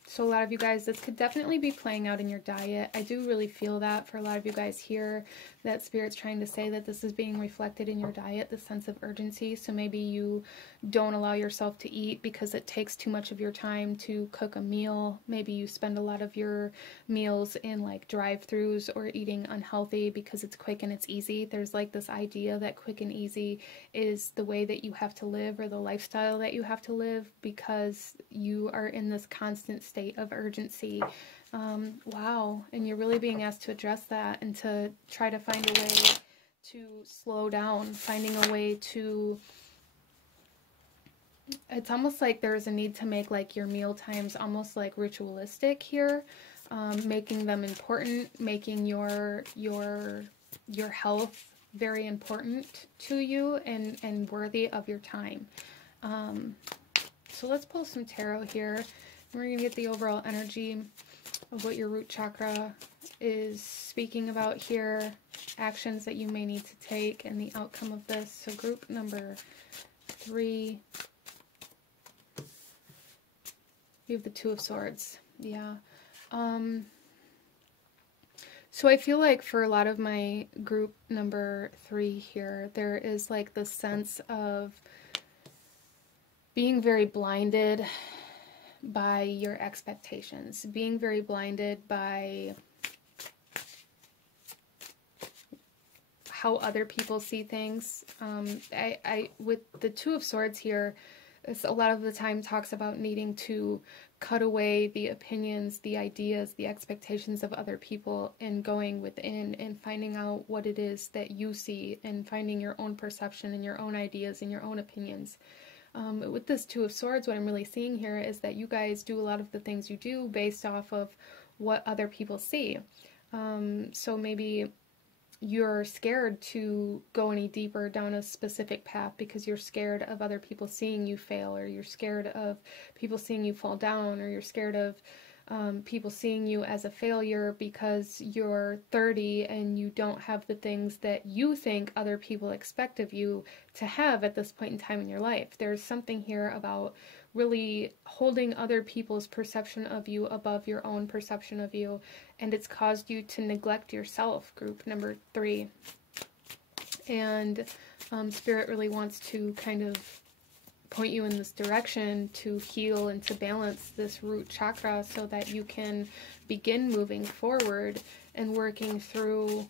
So a lot of you guys, this could definitely be playing out in your diet. I do really feel that for a lot of you guys here, that Spirit's trying to say that this is being reflected in your diet, the sense of urgency. So maybe you don't allow yourself to eat because it takes too much of your time to cook a meal. Maybe you spend a lot of your meals in like drive-thrus or eating unhealthy because it's quick and it's easy. There's like this idea that quick and easy is the way that you have to live, or the lifestyle that you have to live, because you are in this constant state of urgency. Wow. And you're really being asked to address that and to try to find a way to slow down, finding a way to, it's almost like there's a need to make like your meal times almost like ritualistic here, making them important, making your health very important to you and worthy of your time. So let's pull some tarot here. We're going to get the overall energy of what your root chakra is speaking about here, actions that you may need to take, and the outcome of this. So group number 3, you have the 2 of Swords. Yeah. So I feel like for a lot of my group number 3 here, there is like the sense of being very blinded by your expectations, being very blinded by how other people see things. With the Two of Swords here, it's a lot of the time talks about needing to cut away the opinions, the ideas, the expectations of other people, and going within and finding out what it is that you see, and finding your own perception and your own ideas and your own opinions. With this Two of Swords, what I'm really seeing here is that you guys do a lot of the things you do based off of what other people see. So maybe you're scared to go any deeper down a specific path because you're scared of other people seeing you fail, or you're scared of people seeing you fall down, or you're scared of people seeing you as a failure because you're 30 and you don't have the things that you think other people expect of you to have at this point in time in your life. There's something here about really holding other people's perception of you above your own perception of you, and it's caused you to neglect yourself, group number 3. And Spirit really wants to kind of point you in this direction to heal and to balance this root chakra so that you can begin moving forward and working through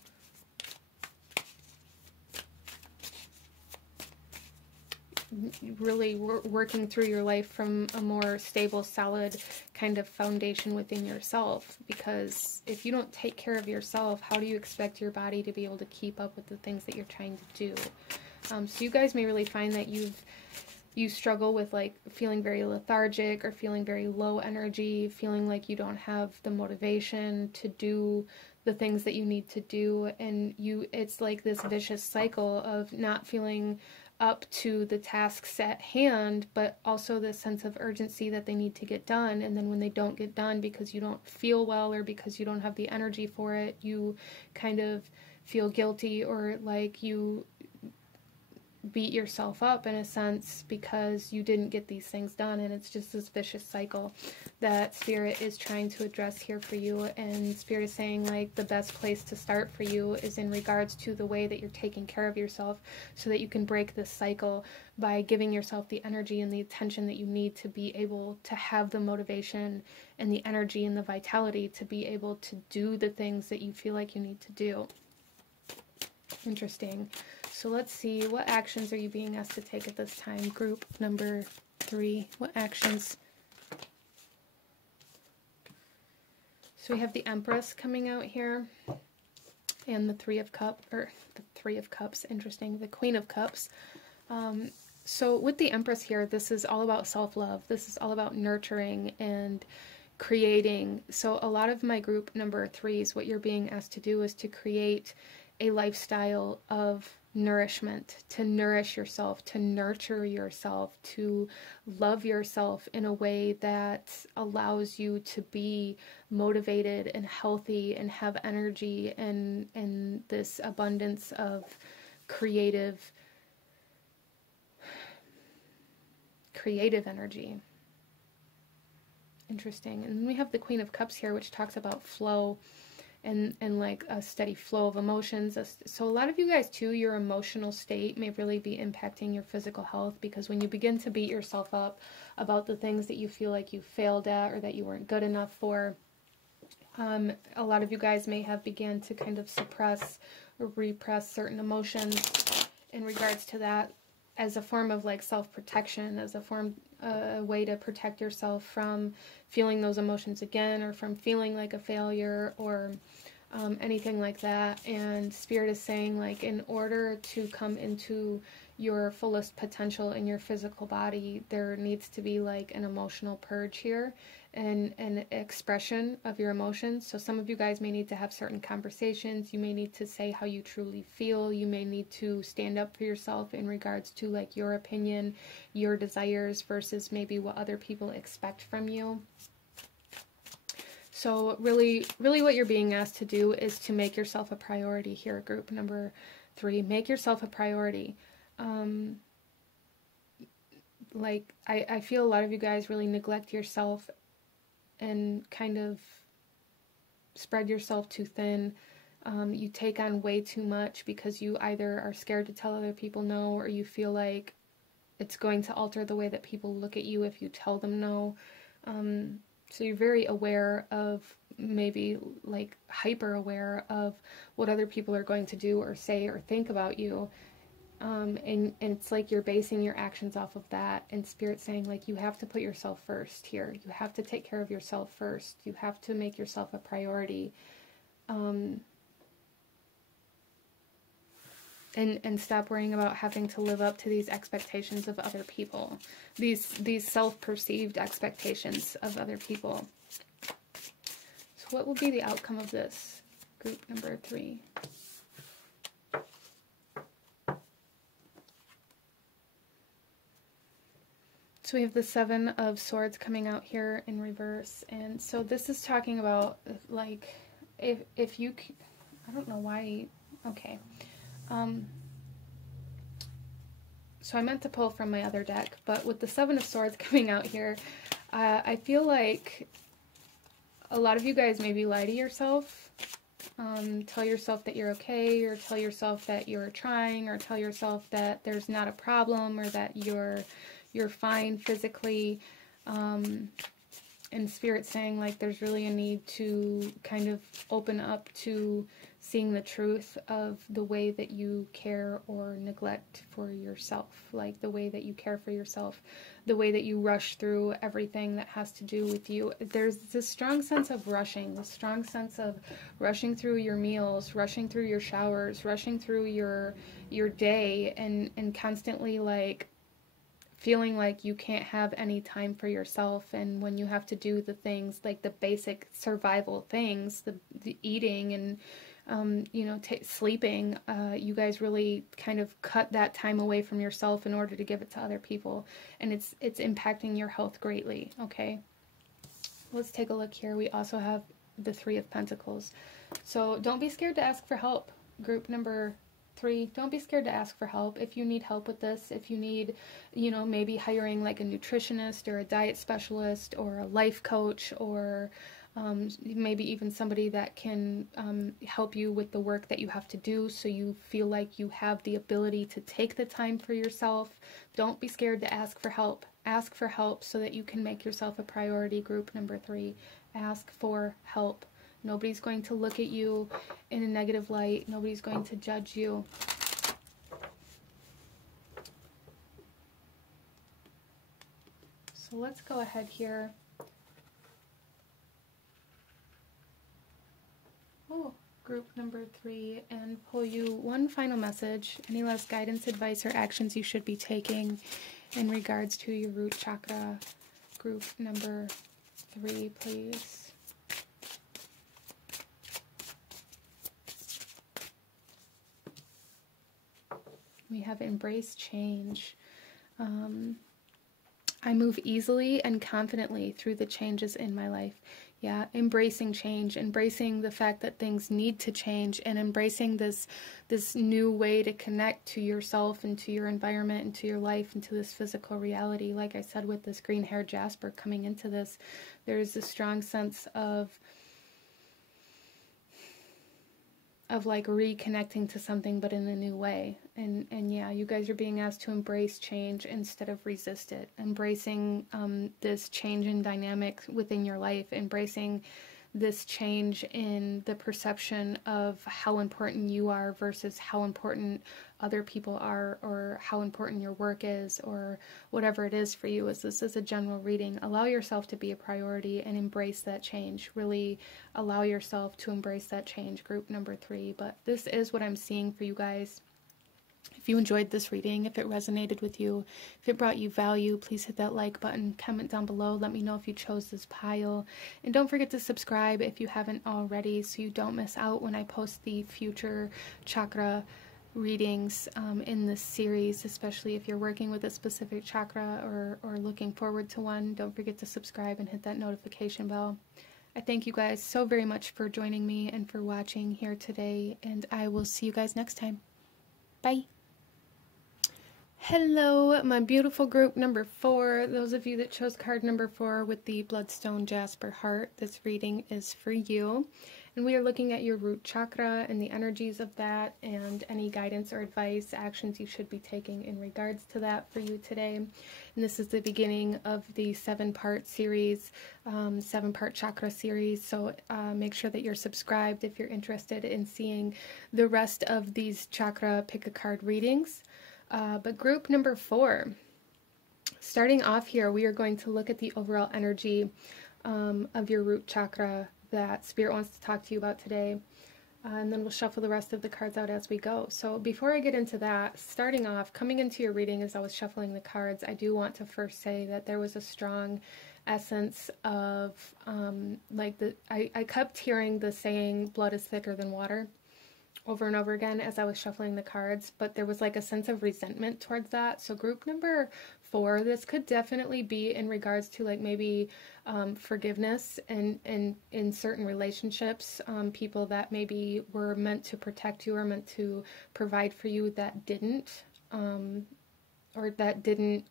really working through your life from a more stable, solid kind of foundation within yourself. Because if you don't take care of yourself, how do you expect your body to be able to keep up with the things that you're trying to do? So you guys may really find that you struggle with like feeling very lethargic or feeling very low energy, feeling like you don't have the motivation to do the things that you need to do, and it's like this vicious cycle of not feeling up to the tasks at hand, but also this sense of urgency that they need to get done. And then when they don't get done because you don't feel well or because you don't have the energy for it, you kind of feel guilty, or like you beat yourself up in a sense because you didn't get these things done. And it's just this vicious cycle that Spirit is trying to address here for you. And Spirit is saying like the best place to start for you is in regards to the way that you're taking care of yourself, so that you can break this cycle by giving yourself the energy and the attention that you need to be able to have the motivation and the energy and the vitality to be able to do the things that you feel like you need to do. Interesting. So let's see, what actions are you being asked to take at this time? Group number 3, what actions? So we have the Empress coming out here, and the Three of Cups, interesting, the Queen of Cups. So with the Empress here, this is all about self-love. This is all about nurturing and creating. So a lot of my group number 3s, what you're being asked to do is to create a lifestyle of nourishment, to nourish yourself, to nurture yourself, to love yourself in a way that allows you to be motivated and healthy and have energy and this abundance of creative energy. Interesting. And then we have the Queen of Cups here, which talks about flow and like a steady flow of emotions. So a lot of you guys too, your emotional state may really be impacting your physical health, because when you begin to beat yourself up about the things that you feel like you failed at or that you weren't good enough for, a lot of you guys may have began to kind of suppress or repress certain emotions in regards to that, as a form of like self-protection, as a way to protect yourself from feeling those emotions again, or from feeling like a failure, or anything like that. And Spirit is saying, like, in order to come into your fullest potential in your physical body, there needs to be like an emotional purge here and an expression of your emotions. So some of you guys may need to have certain conversations. You may need to say how you truly feel. You may need to stand up for yourself in regards to like your opinion, your desires versus maybe what other people expect from you. So really what you're being asked to do is to make yourself a priority here, group number 3. Make yourself a priority. Like, I feel a lot of you guys really neglect yourself and kind of spread yourself too thin. You take on way too much because you either are scared to tell other people no, or you feel like it's going to alter the way that people look at you if you tell them no. So you're very aware of, maybe like hyper aware of what other people are going to do or say or think about you. And it's like you're basing your actions off of that, and Spirit's saying like you have to put yourself first here. You have to take care of yourself first. You have to make yourself a priority. And stop worrying about having to live up to these expectations of other people. These self-perceived expectations of other people. So what will be the outcome of this? Group number 3. So we have the 7 of Swords coming out here in reverse. And so this is talking about, like, if you... I don't know why... Okay. So I meant to pull from my other deck, but with the 7 of Swords coming out here, I feel like a lot of you guys maybe lie to yourself. Tell yourself that you're okay, or tell yourself that you're trying, or tell yourself that there's not a problem, or that you're fine physically. And Spirit's saying like there's really a need to kind of open up to seeing the truth of the way that you care or neglect for yourself, like the way that you care for yourself, the way that you rush through everything that has to do with you. There's this strong sense of rushing, this strong sense of rushing through your meals, rushing through your showers, rushing through your day, and constantly like feeling like you can't have any time for yourself. And when you have to do the things like the basic survival things, the eating and you know, sleeping, you guys really kind of cut that time away from yourself in order to give it to other people, and it's impacting your health greatly. Okay, let's take a look here. We also have the 3 of Pentacles. So don't be scared to ask for help. Group number 3, don't be scared to ask for help. If you need help with this, if you need, you know, maybe hiring like a nutritionist or a diet specialist or a life coach, or maybe even somebody that can help you with the work that you have to do, so you feel like you have the ability to take the time for yourself. Don't be scared to ask for help. Ask for help so that you can make yourself a priority. Group number 3, ask for help. Nobody's going to look at you in a negative light. Nobody's going to judge you. So let's go ahead here. Oh, group number 3, and pull you one final message. Any last guidance, advice, or actions you should be taking in regards to your root chakra? Group number 3, please. We have embrace change. I move easily and confidently through the changes in my life. Yeah, embracing change, embracing the fact that things need to change, and embracing this new way to connect to yourself and to your environment and to your life and to this physical reality. Like I said, with this green-haired Jasper coming into this, there's a strong sense of like reconnecting to something, but in a new way. And yeah, you guys are being asked to embrace change instead of resist it. Embracing this change in dynamic within your life, embracing this change in the perception of how important you are versus how important other people are, or how important your work is, or whatever it is for you. As this is a general reading, allow yourself to be a priority and embrace that change. Really allow yourself to embrace that change, group number 3. But this is what I'm seeing for you guys. If you enjoyed this reading, if it resonated with you, if it brought you value, please hit that like button, comment down below, let me know if you chose this pile, and don't forget to subscribe if you haven't already, so you don't miss out when I post the future chakra readings in this series, especially if you're working with a specific chakra or looking forward to one. Don't forget to subscribe and hit that notification bell. I thank you guys so very much for joining me and for watching here today, and I will see you guys next time. Bye! Hello, my beautiful group number 4. Those of you that chose card number 4 with the Bloodstone Jasper heart, this reading is for you. And we are looking at your root chakra and the energies of that and any guidance or advice, actions you should be taking in regards to that for you today. And this is the beginning of the 7-part series, 7-part chakra series. So make sure that you're subscribed if you're interested in seeing the rest of these chakra pick a card readings. But group number 4, starting off here, we are going to look at the overall energy of your root chakra that Spirit wants to talk to you about today. And then we'll shuffle the rest of the cards out as we go. So before I get into that, starting off, coming into your reading as I was shuffling the cards, I do want to first say that there was a strong essence of, I kept hearing the saying, blood is thicker than water, over and over again as I was shuffling the cards, but there was like a sense of resentment towards that. So group number 4, this could definitely be in regards to like maybe forgiveness and in certain relationships, people that maybe were meant to protect you or meant to provide for you that didn't, or that didn't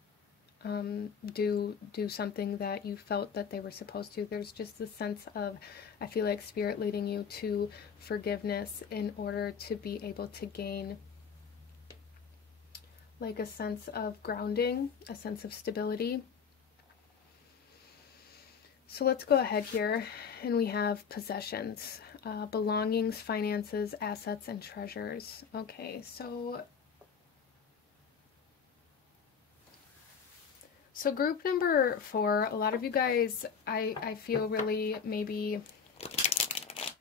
do something that you felt that they were supposed to. There's just this sense of, I feel like Spirit leading you to forgiveness in order to be able to gain like a sense of grounding, a sense of stability. So let's go ahead here, and we have possessions, belongings, finances, assets, and treasures. Okay, so group number 4, a lot of you guys, I feel really maybe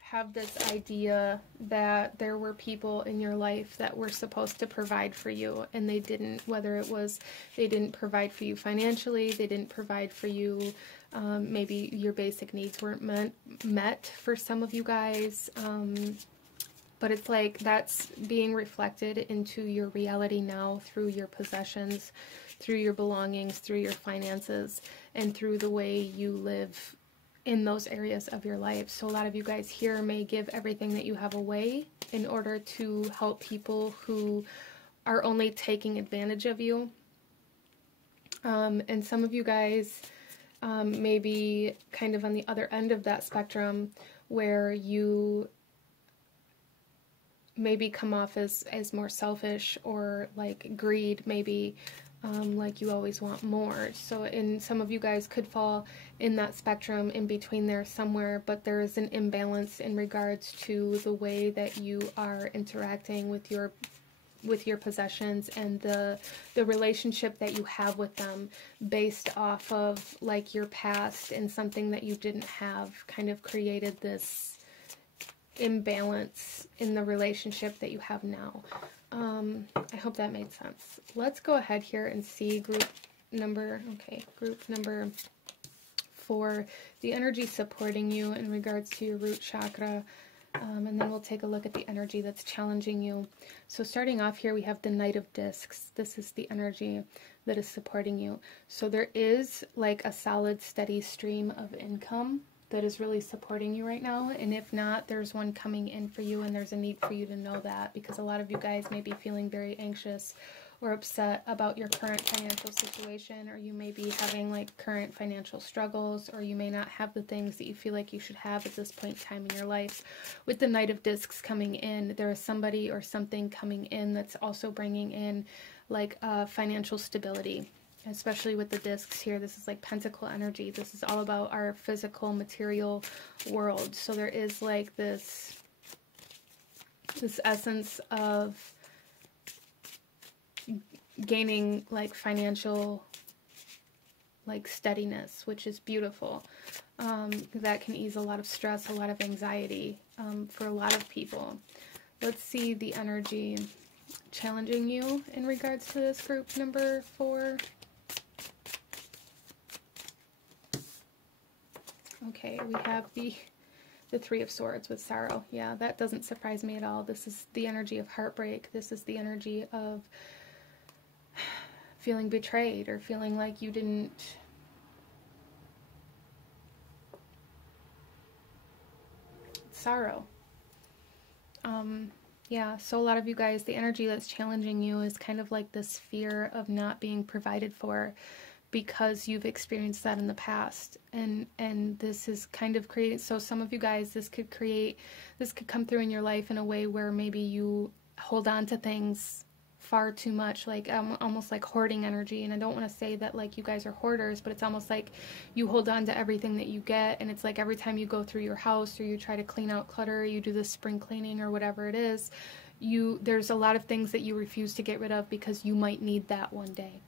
have this idea that there were people in your life that were supposed to provide for you and they didn't, whether it was they didn't provide for you financially, they didn't provide for you, maybe your basic needs weren't met for some of you guys, but it's like that's being reflected into your reality now through your possessions, through your belongings, through your finances, and through the way you live in those areas of your life. So a lot of you guys here may give everything that you have away in order to help people who are only taking advantage of you. And some of you guys may be kind of on the other end of that spectrum where you maybe come off as more selfish or like greed, maybe like you always want more. So some of you guys could fall in that spectrum in between there somewhere, but there is an imbalance in regards to the way that you are interacting with your possessions and the relationship that you have with them based off of like your past, and something that you didn't have kind of created this imbalance in the relationship that you have now. I hope that made sense. Let's go ahead here and see group number 4, the energy supporting you in regards to your root chakra, and then we'll take a look at the energy that's challenging you. So starting off here, we have the Knight of Discs. This is the energy that is supporting you. So there is like a solid, steady stream of income that is really supporting you right now, and if not, there's one coming in for you, and there's a need for you to know that, because a lot of you guys may be feeling very anxious or upset about your current financial situation, or you may be having like current financial struggles, or you may not have the things that you feel like you should have at this point in time in your life. With the Knight of Discs coming in, there is somebody or something coming in that's also bringing in like financial stability. Especially with the discs here, this is like pentacle energy. This is all about our physical, material world. So there is like this essence of gaining like financial like steadiness, which is beautiful. That can ease a lot of stress, a lot of anxiety for a lot of people. Let's see the energy challenging you in regards to this group number 4. Okay, we have the 3 of Swords with sorrow. Yeah, that doesn't surprise me at all. This is the energy of heartbreak. This is the energy of feeling betrayed or feeling like you didn't sorrow. Yeah, so a lot of you guys, the energy that's challenging you is kind of like this fear of not being provided for, because you've experienced that in the past. And this is kind of creating, so some of you guys, this could come through in your life in a way where maybe you hold on to things far too much, like almost like hoarding energy. And I don't want to say that like you guys are hoarders, but it's almost like you hold on to everything that you get, and it's like every time you go through your house or you try to clean out clutter, you do this spring cleaning or whatever it is, there's a lot of things that you refuse to get rid of because you might need that one day.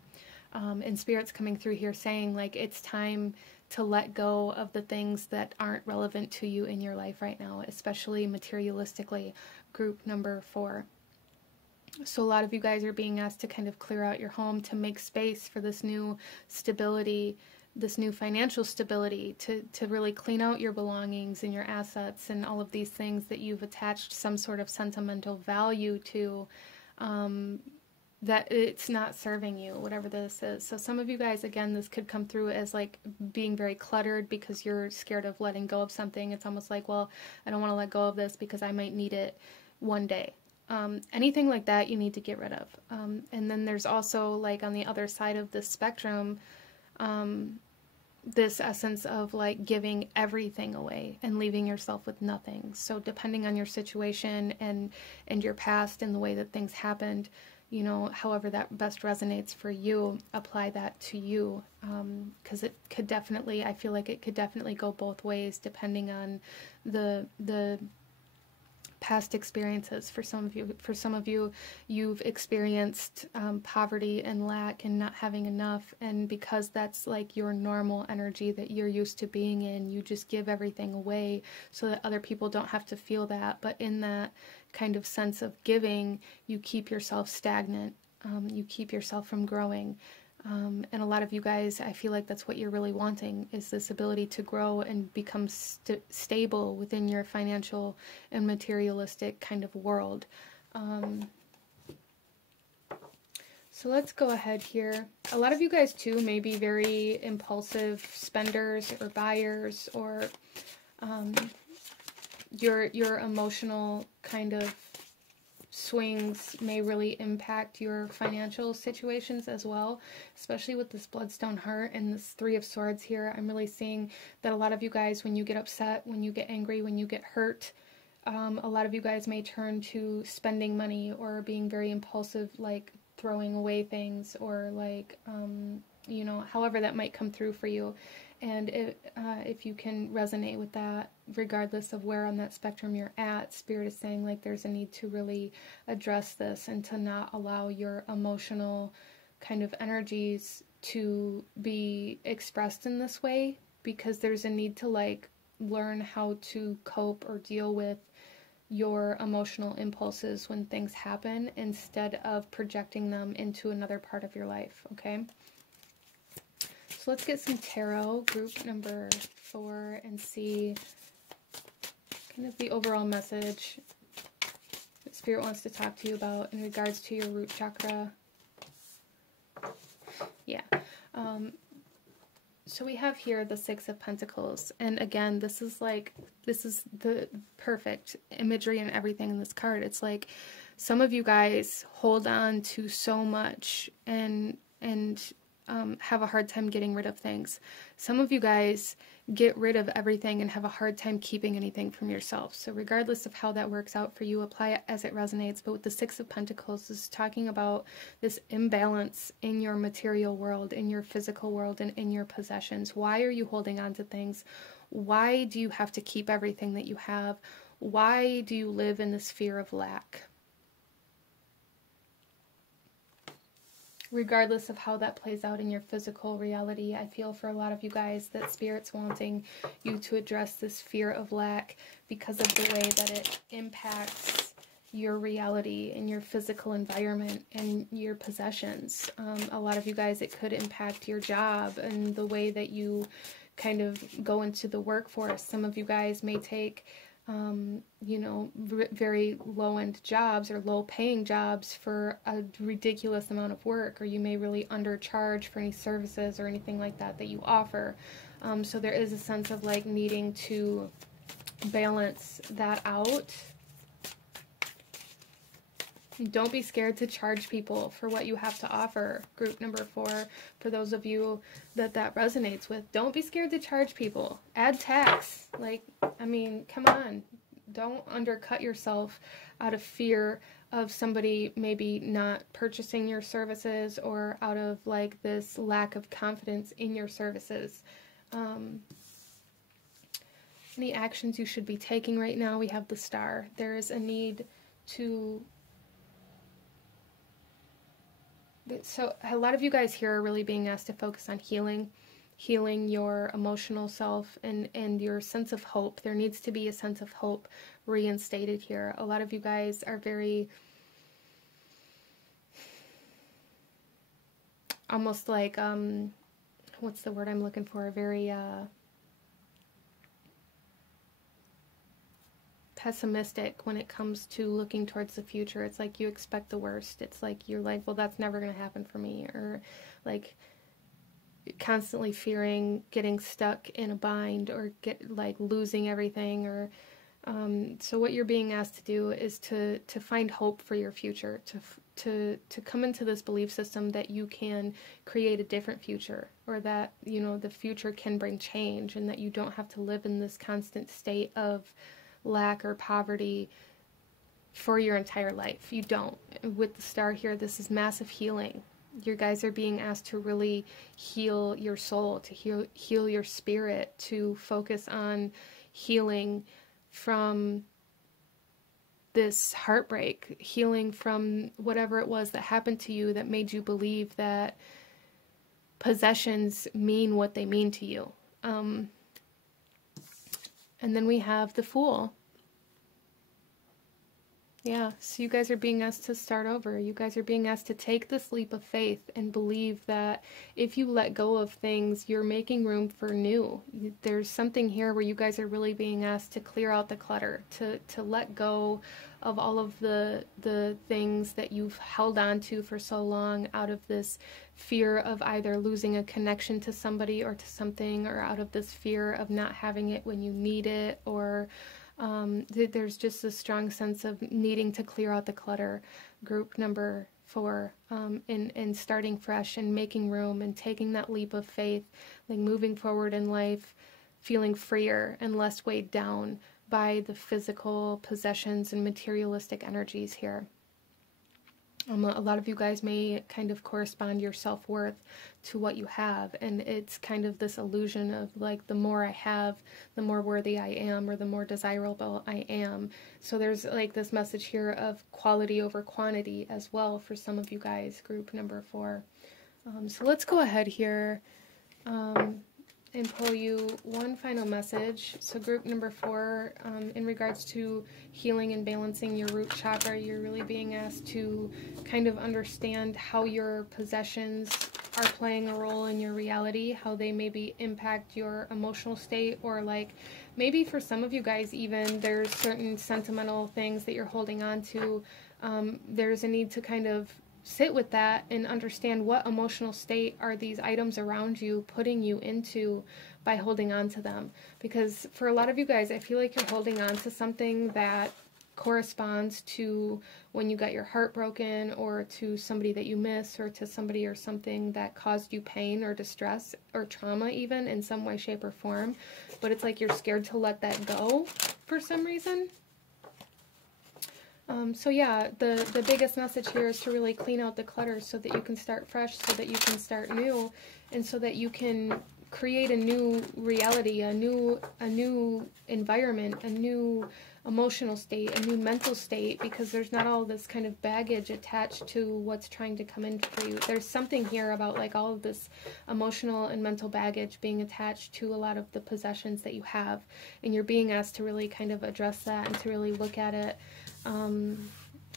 And Spirit's coming through here saying like it's time to let go of the things that aren't relevant to you in your life right now, especially materialistically, group number 4. So a lot of you guys are being asked to kind of clear out your home to make space for this new stability, this new financial stability, to really clean out your belongings and your assets and all of these things that you've attached some sort of sentimental value to, that it's not serving you, whatever this is. So some of you guys, again, this could come through as like being very cluttered because you're scared of letting go of something. It's almost like, well, I don't want to let go of this because I might need it one day. Anything like that you need to get rid of. And then there's also like on the other side of the spectrum, this essence of like giving everything away and leaving yourself with nothing. So depending on your situation and your past and the way that things happened, you know, however that best resonates for you, apply that to you. Because it could definitely, I feel like it could definitely go both ways depending on the past experiences. For some of you, you've experienced poverty and lack and not having enough, and because that's like your normal energy that you're used to being in, you just give everything away so that other people don't have to feel that. But in that kind of sense of giving, you keep yourself stagnant, you keep yourself from growing. And a lot of you guys, I feel like that's what you're really wanting, is this ability to grow and become stable within your financial and materialistic kind of world. So let's go ahead here. A lot of you guys too may be very impulsive spenders or buyers, or your emotional kind of swings may really impact your financial situations as well, especially with this bloodstone heart and this 3 of Swords here. I'm really seeing that a lot of you guys, when you get upset, when you get angry, when you get hurt, a lot of you guys may turn to spending money or being very impulsive, like throwing away things, or like, you know, however that might come through for you. And if you can resonate with that, regardless of where on that spectrum you're at, Spirit is saying like there's a need to really address this and to not allow your emotional kind of energies to be expressed in this way, because there's a need to like learn how to cope or deal with your emotional impulses when things happen, instead of projecting them into another part of your life, okay? So let's get some tarot, group number 4, and see kind of the overall message that Spirit wants to talk to you about in regards to your root chakra. Yeah. So we have here the 6 of Pentacles. And again, this is the perfect imagery and everything in this card. It's like some of you guys hold on to so much and have a hard time getting rid of things. Some of you guys get rid of everything and have a hard time keeping anything from yourself. So regardless of how that works out for you, apply it as it resonates. But with the 6 of Pentacles, this is talking about this imbalance in your material world, in your physical world, and in your possessions. Why are you holding on to things? Why do you have to keep everything that you have? Why do you live in this fear of lack? Regardless of how that plays out in your physical reality, I feel for a lot of you guys that Spirit's wanting you to address this fear of lack because of the way that it impacts your reality and your physical environment and your possessions. A lot of you guys, it could impact your job and the way that you kind of go into the workforce. Some of you guys may take you know, very low-end jobs or low-paying jobs for a ridiculous amount of work, or you may really undercharge for any services or anything like that that you offer. So there is a sense of like needing to balance that out. Don't be scared to charge people for what you have to offer. Group number 4, for those of you that resonates with. Don't be scared to charge people. Add tax. Like, I mean, come on. Don't undercut yourself out of fear of somebody maybe not purchasing your services, or out of like this lack of confidence in your services. Any actions you should be taking right now, we have the Star. There is a need to... So a lot of you guys here are really being asked to focus on healing your emotional self and your sense of hope. There needs to be a sense of hope reinstated here. A lot of you guys are very... almost like, what's the word I'm looking for? Very, pessimistic when it comes to looking towards the future. It's like you expect the worst. It's like you're like, well, that's never going to happen for me. Or like constantly fearing getting stuck in a bind, or like losing everything. Or so what you're being asked to do is to find hope for your future, to come into this belief system that you can create a different future, or that, you know, the future can bring change, and that you don't have to live in this constant state of lack or poverty for your entire life. You don't. With the Star here, this is massive healing. You guys are being asked to really heal your soul, to heal your spirit, to focus on healing from this heartbreak, healing from whatever it was that happened to you that made you believe that possessions mean what they mean to you. And then we have the Fool. Yeah, so you guys are being asked to start over. You guys are being asked to take this leap of faith and believe that if you let go of things, you're making room for new. There's something here where you guys are really being asked to clear out the clutter, to let go of all of the things that you've held on to for so long, out of this fear of either losing a connection to somebody or to something, or out of this fear of not having it when you need it, or there's just a strong sense of needing to clear out the clutter. Group number 4, and starting fresh and making room and taking that leap of faith, like moving forward in life, feeling freer and less weighed down by the physical possessions and materialistic energies here. A lot of you guys may kind of correspond your self-worth to what you have, and it's kind of this illusion of like, the more I have, the more worthy I am, or the more desirable I am. So there's like this message here of quality over quantity as well for some of you guys, group number 4. So let's go ahead here and pull you one final message. So group number 4, in regards to healing and balancing your root chakra, you're really being asked to kind of understand how your possessions are playing a role in your reality, how they maybe impact your emotional state, or like maybe for some of you guys even there's certain sentimental things that you're holding on to. There's a need to kind of sit with that and understand what emotional state are these items around you putting you into by holding on to them. Because for a lot of you guys, I feel like you're holding on to something that corresponds to when you got your heart broken, or to somebody that you miss, or to somebody or something that caused you pain or distress or trauma even in some way, shape, or form. But it's like you're scared to let that go for some reason. So yeah, the biggest message here is to really clean out the clutter so that you can start fresh, so that you can start new, and so that you can create a new reality, a new environment, a new emotional state, a new mental state, because there's not all this kind of baggage attached to what's trying to come in for you. There's something here about like all of this emotional and mental baggage being attached to a lot of the possessions that you have, and you're being asked to really kind of address that and to really look at it.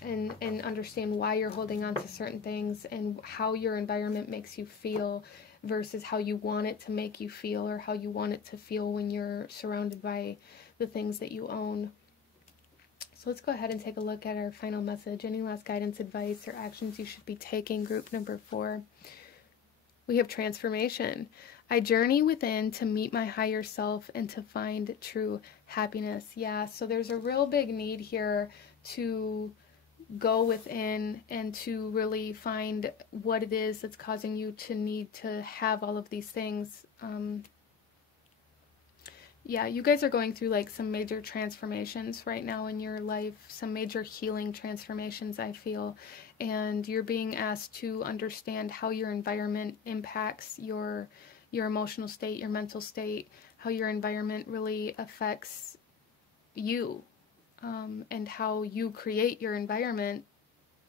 And understand why you're holding on to certain things, and how your environment makes you feel versus how you want it to make you feel, or how you want it to feel when you're surrounded by the things that you own. So let's go ahead and take a look at our final message. Any last guidance, advice, or actions you should be taking, group number 4. We have transformation. I journey within to meet my higher self and to find true happiness. Yeah, so there's a real big need here to go within and to really find what it is that's causing you to need to have all of these things. Yeah, you guys are going through like some major transformations right now in your life, some major healing transformations, I feel, and you're being asked to understand how your environment impacts your emotional state, your mental state, how your environment really affects you, and how you create your environment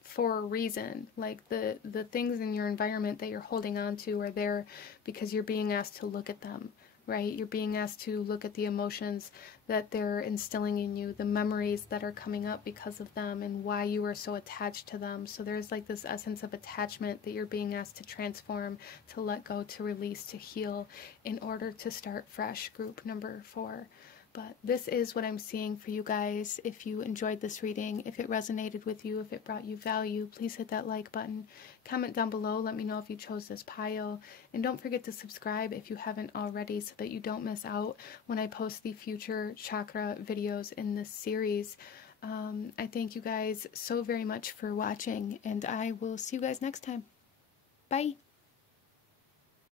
for a reason. Like the things in your environment that you're holding on to are there because you're being asked to look at them, right? You're being asked to look at the emotions that they're instilling in you, the memories that are coming up because of them, and why you are so attached to them. So there's like this essence of attachment that you're being asked to transform, to let go, to release, to heal in order to start fresh, group number 4. But this is what I'm seeing for you guys. If you enjoyed this reading, if it resonated with you, if it brought you value, please hit that like button. Comment down below. Let me know if you chose this pile. And don't forget to subscribe if you haven't already so that you don't miss out when I post the future chakra videos in this series. I thank you guys so very much for watching, and I will see you guys next time. Bye!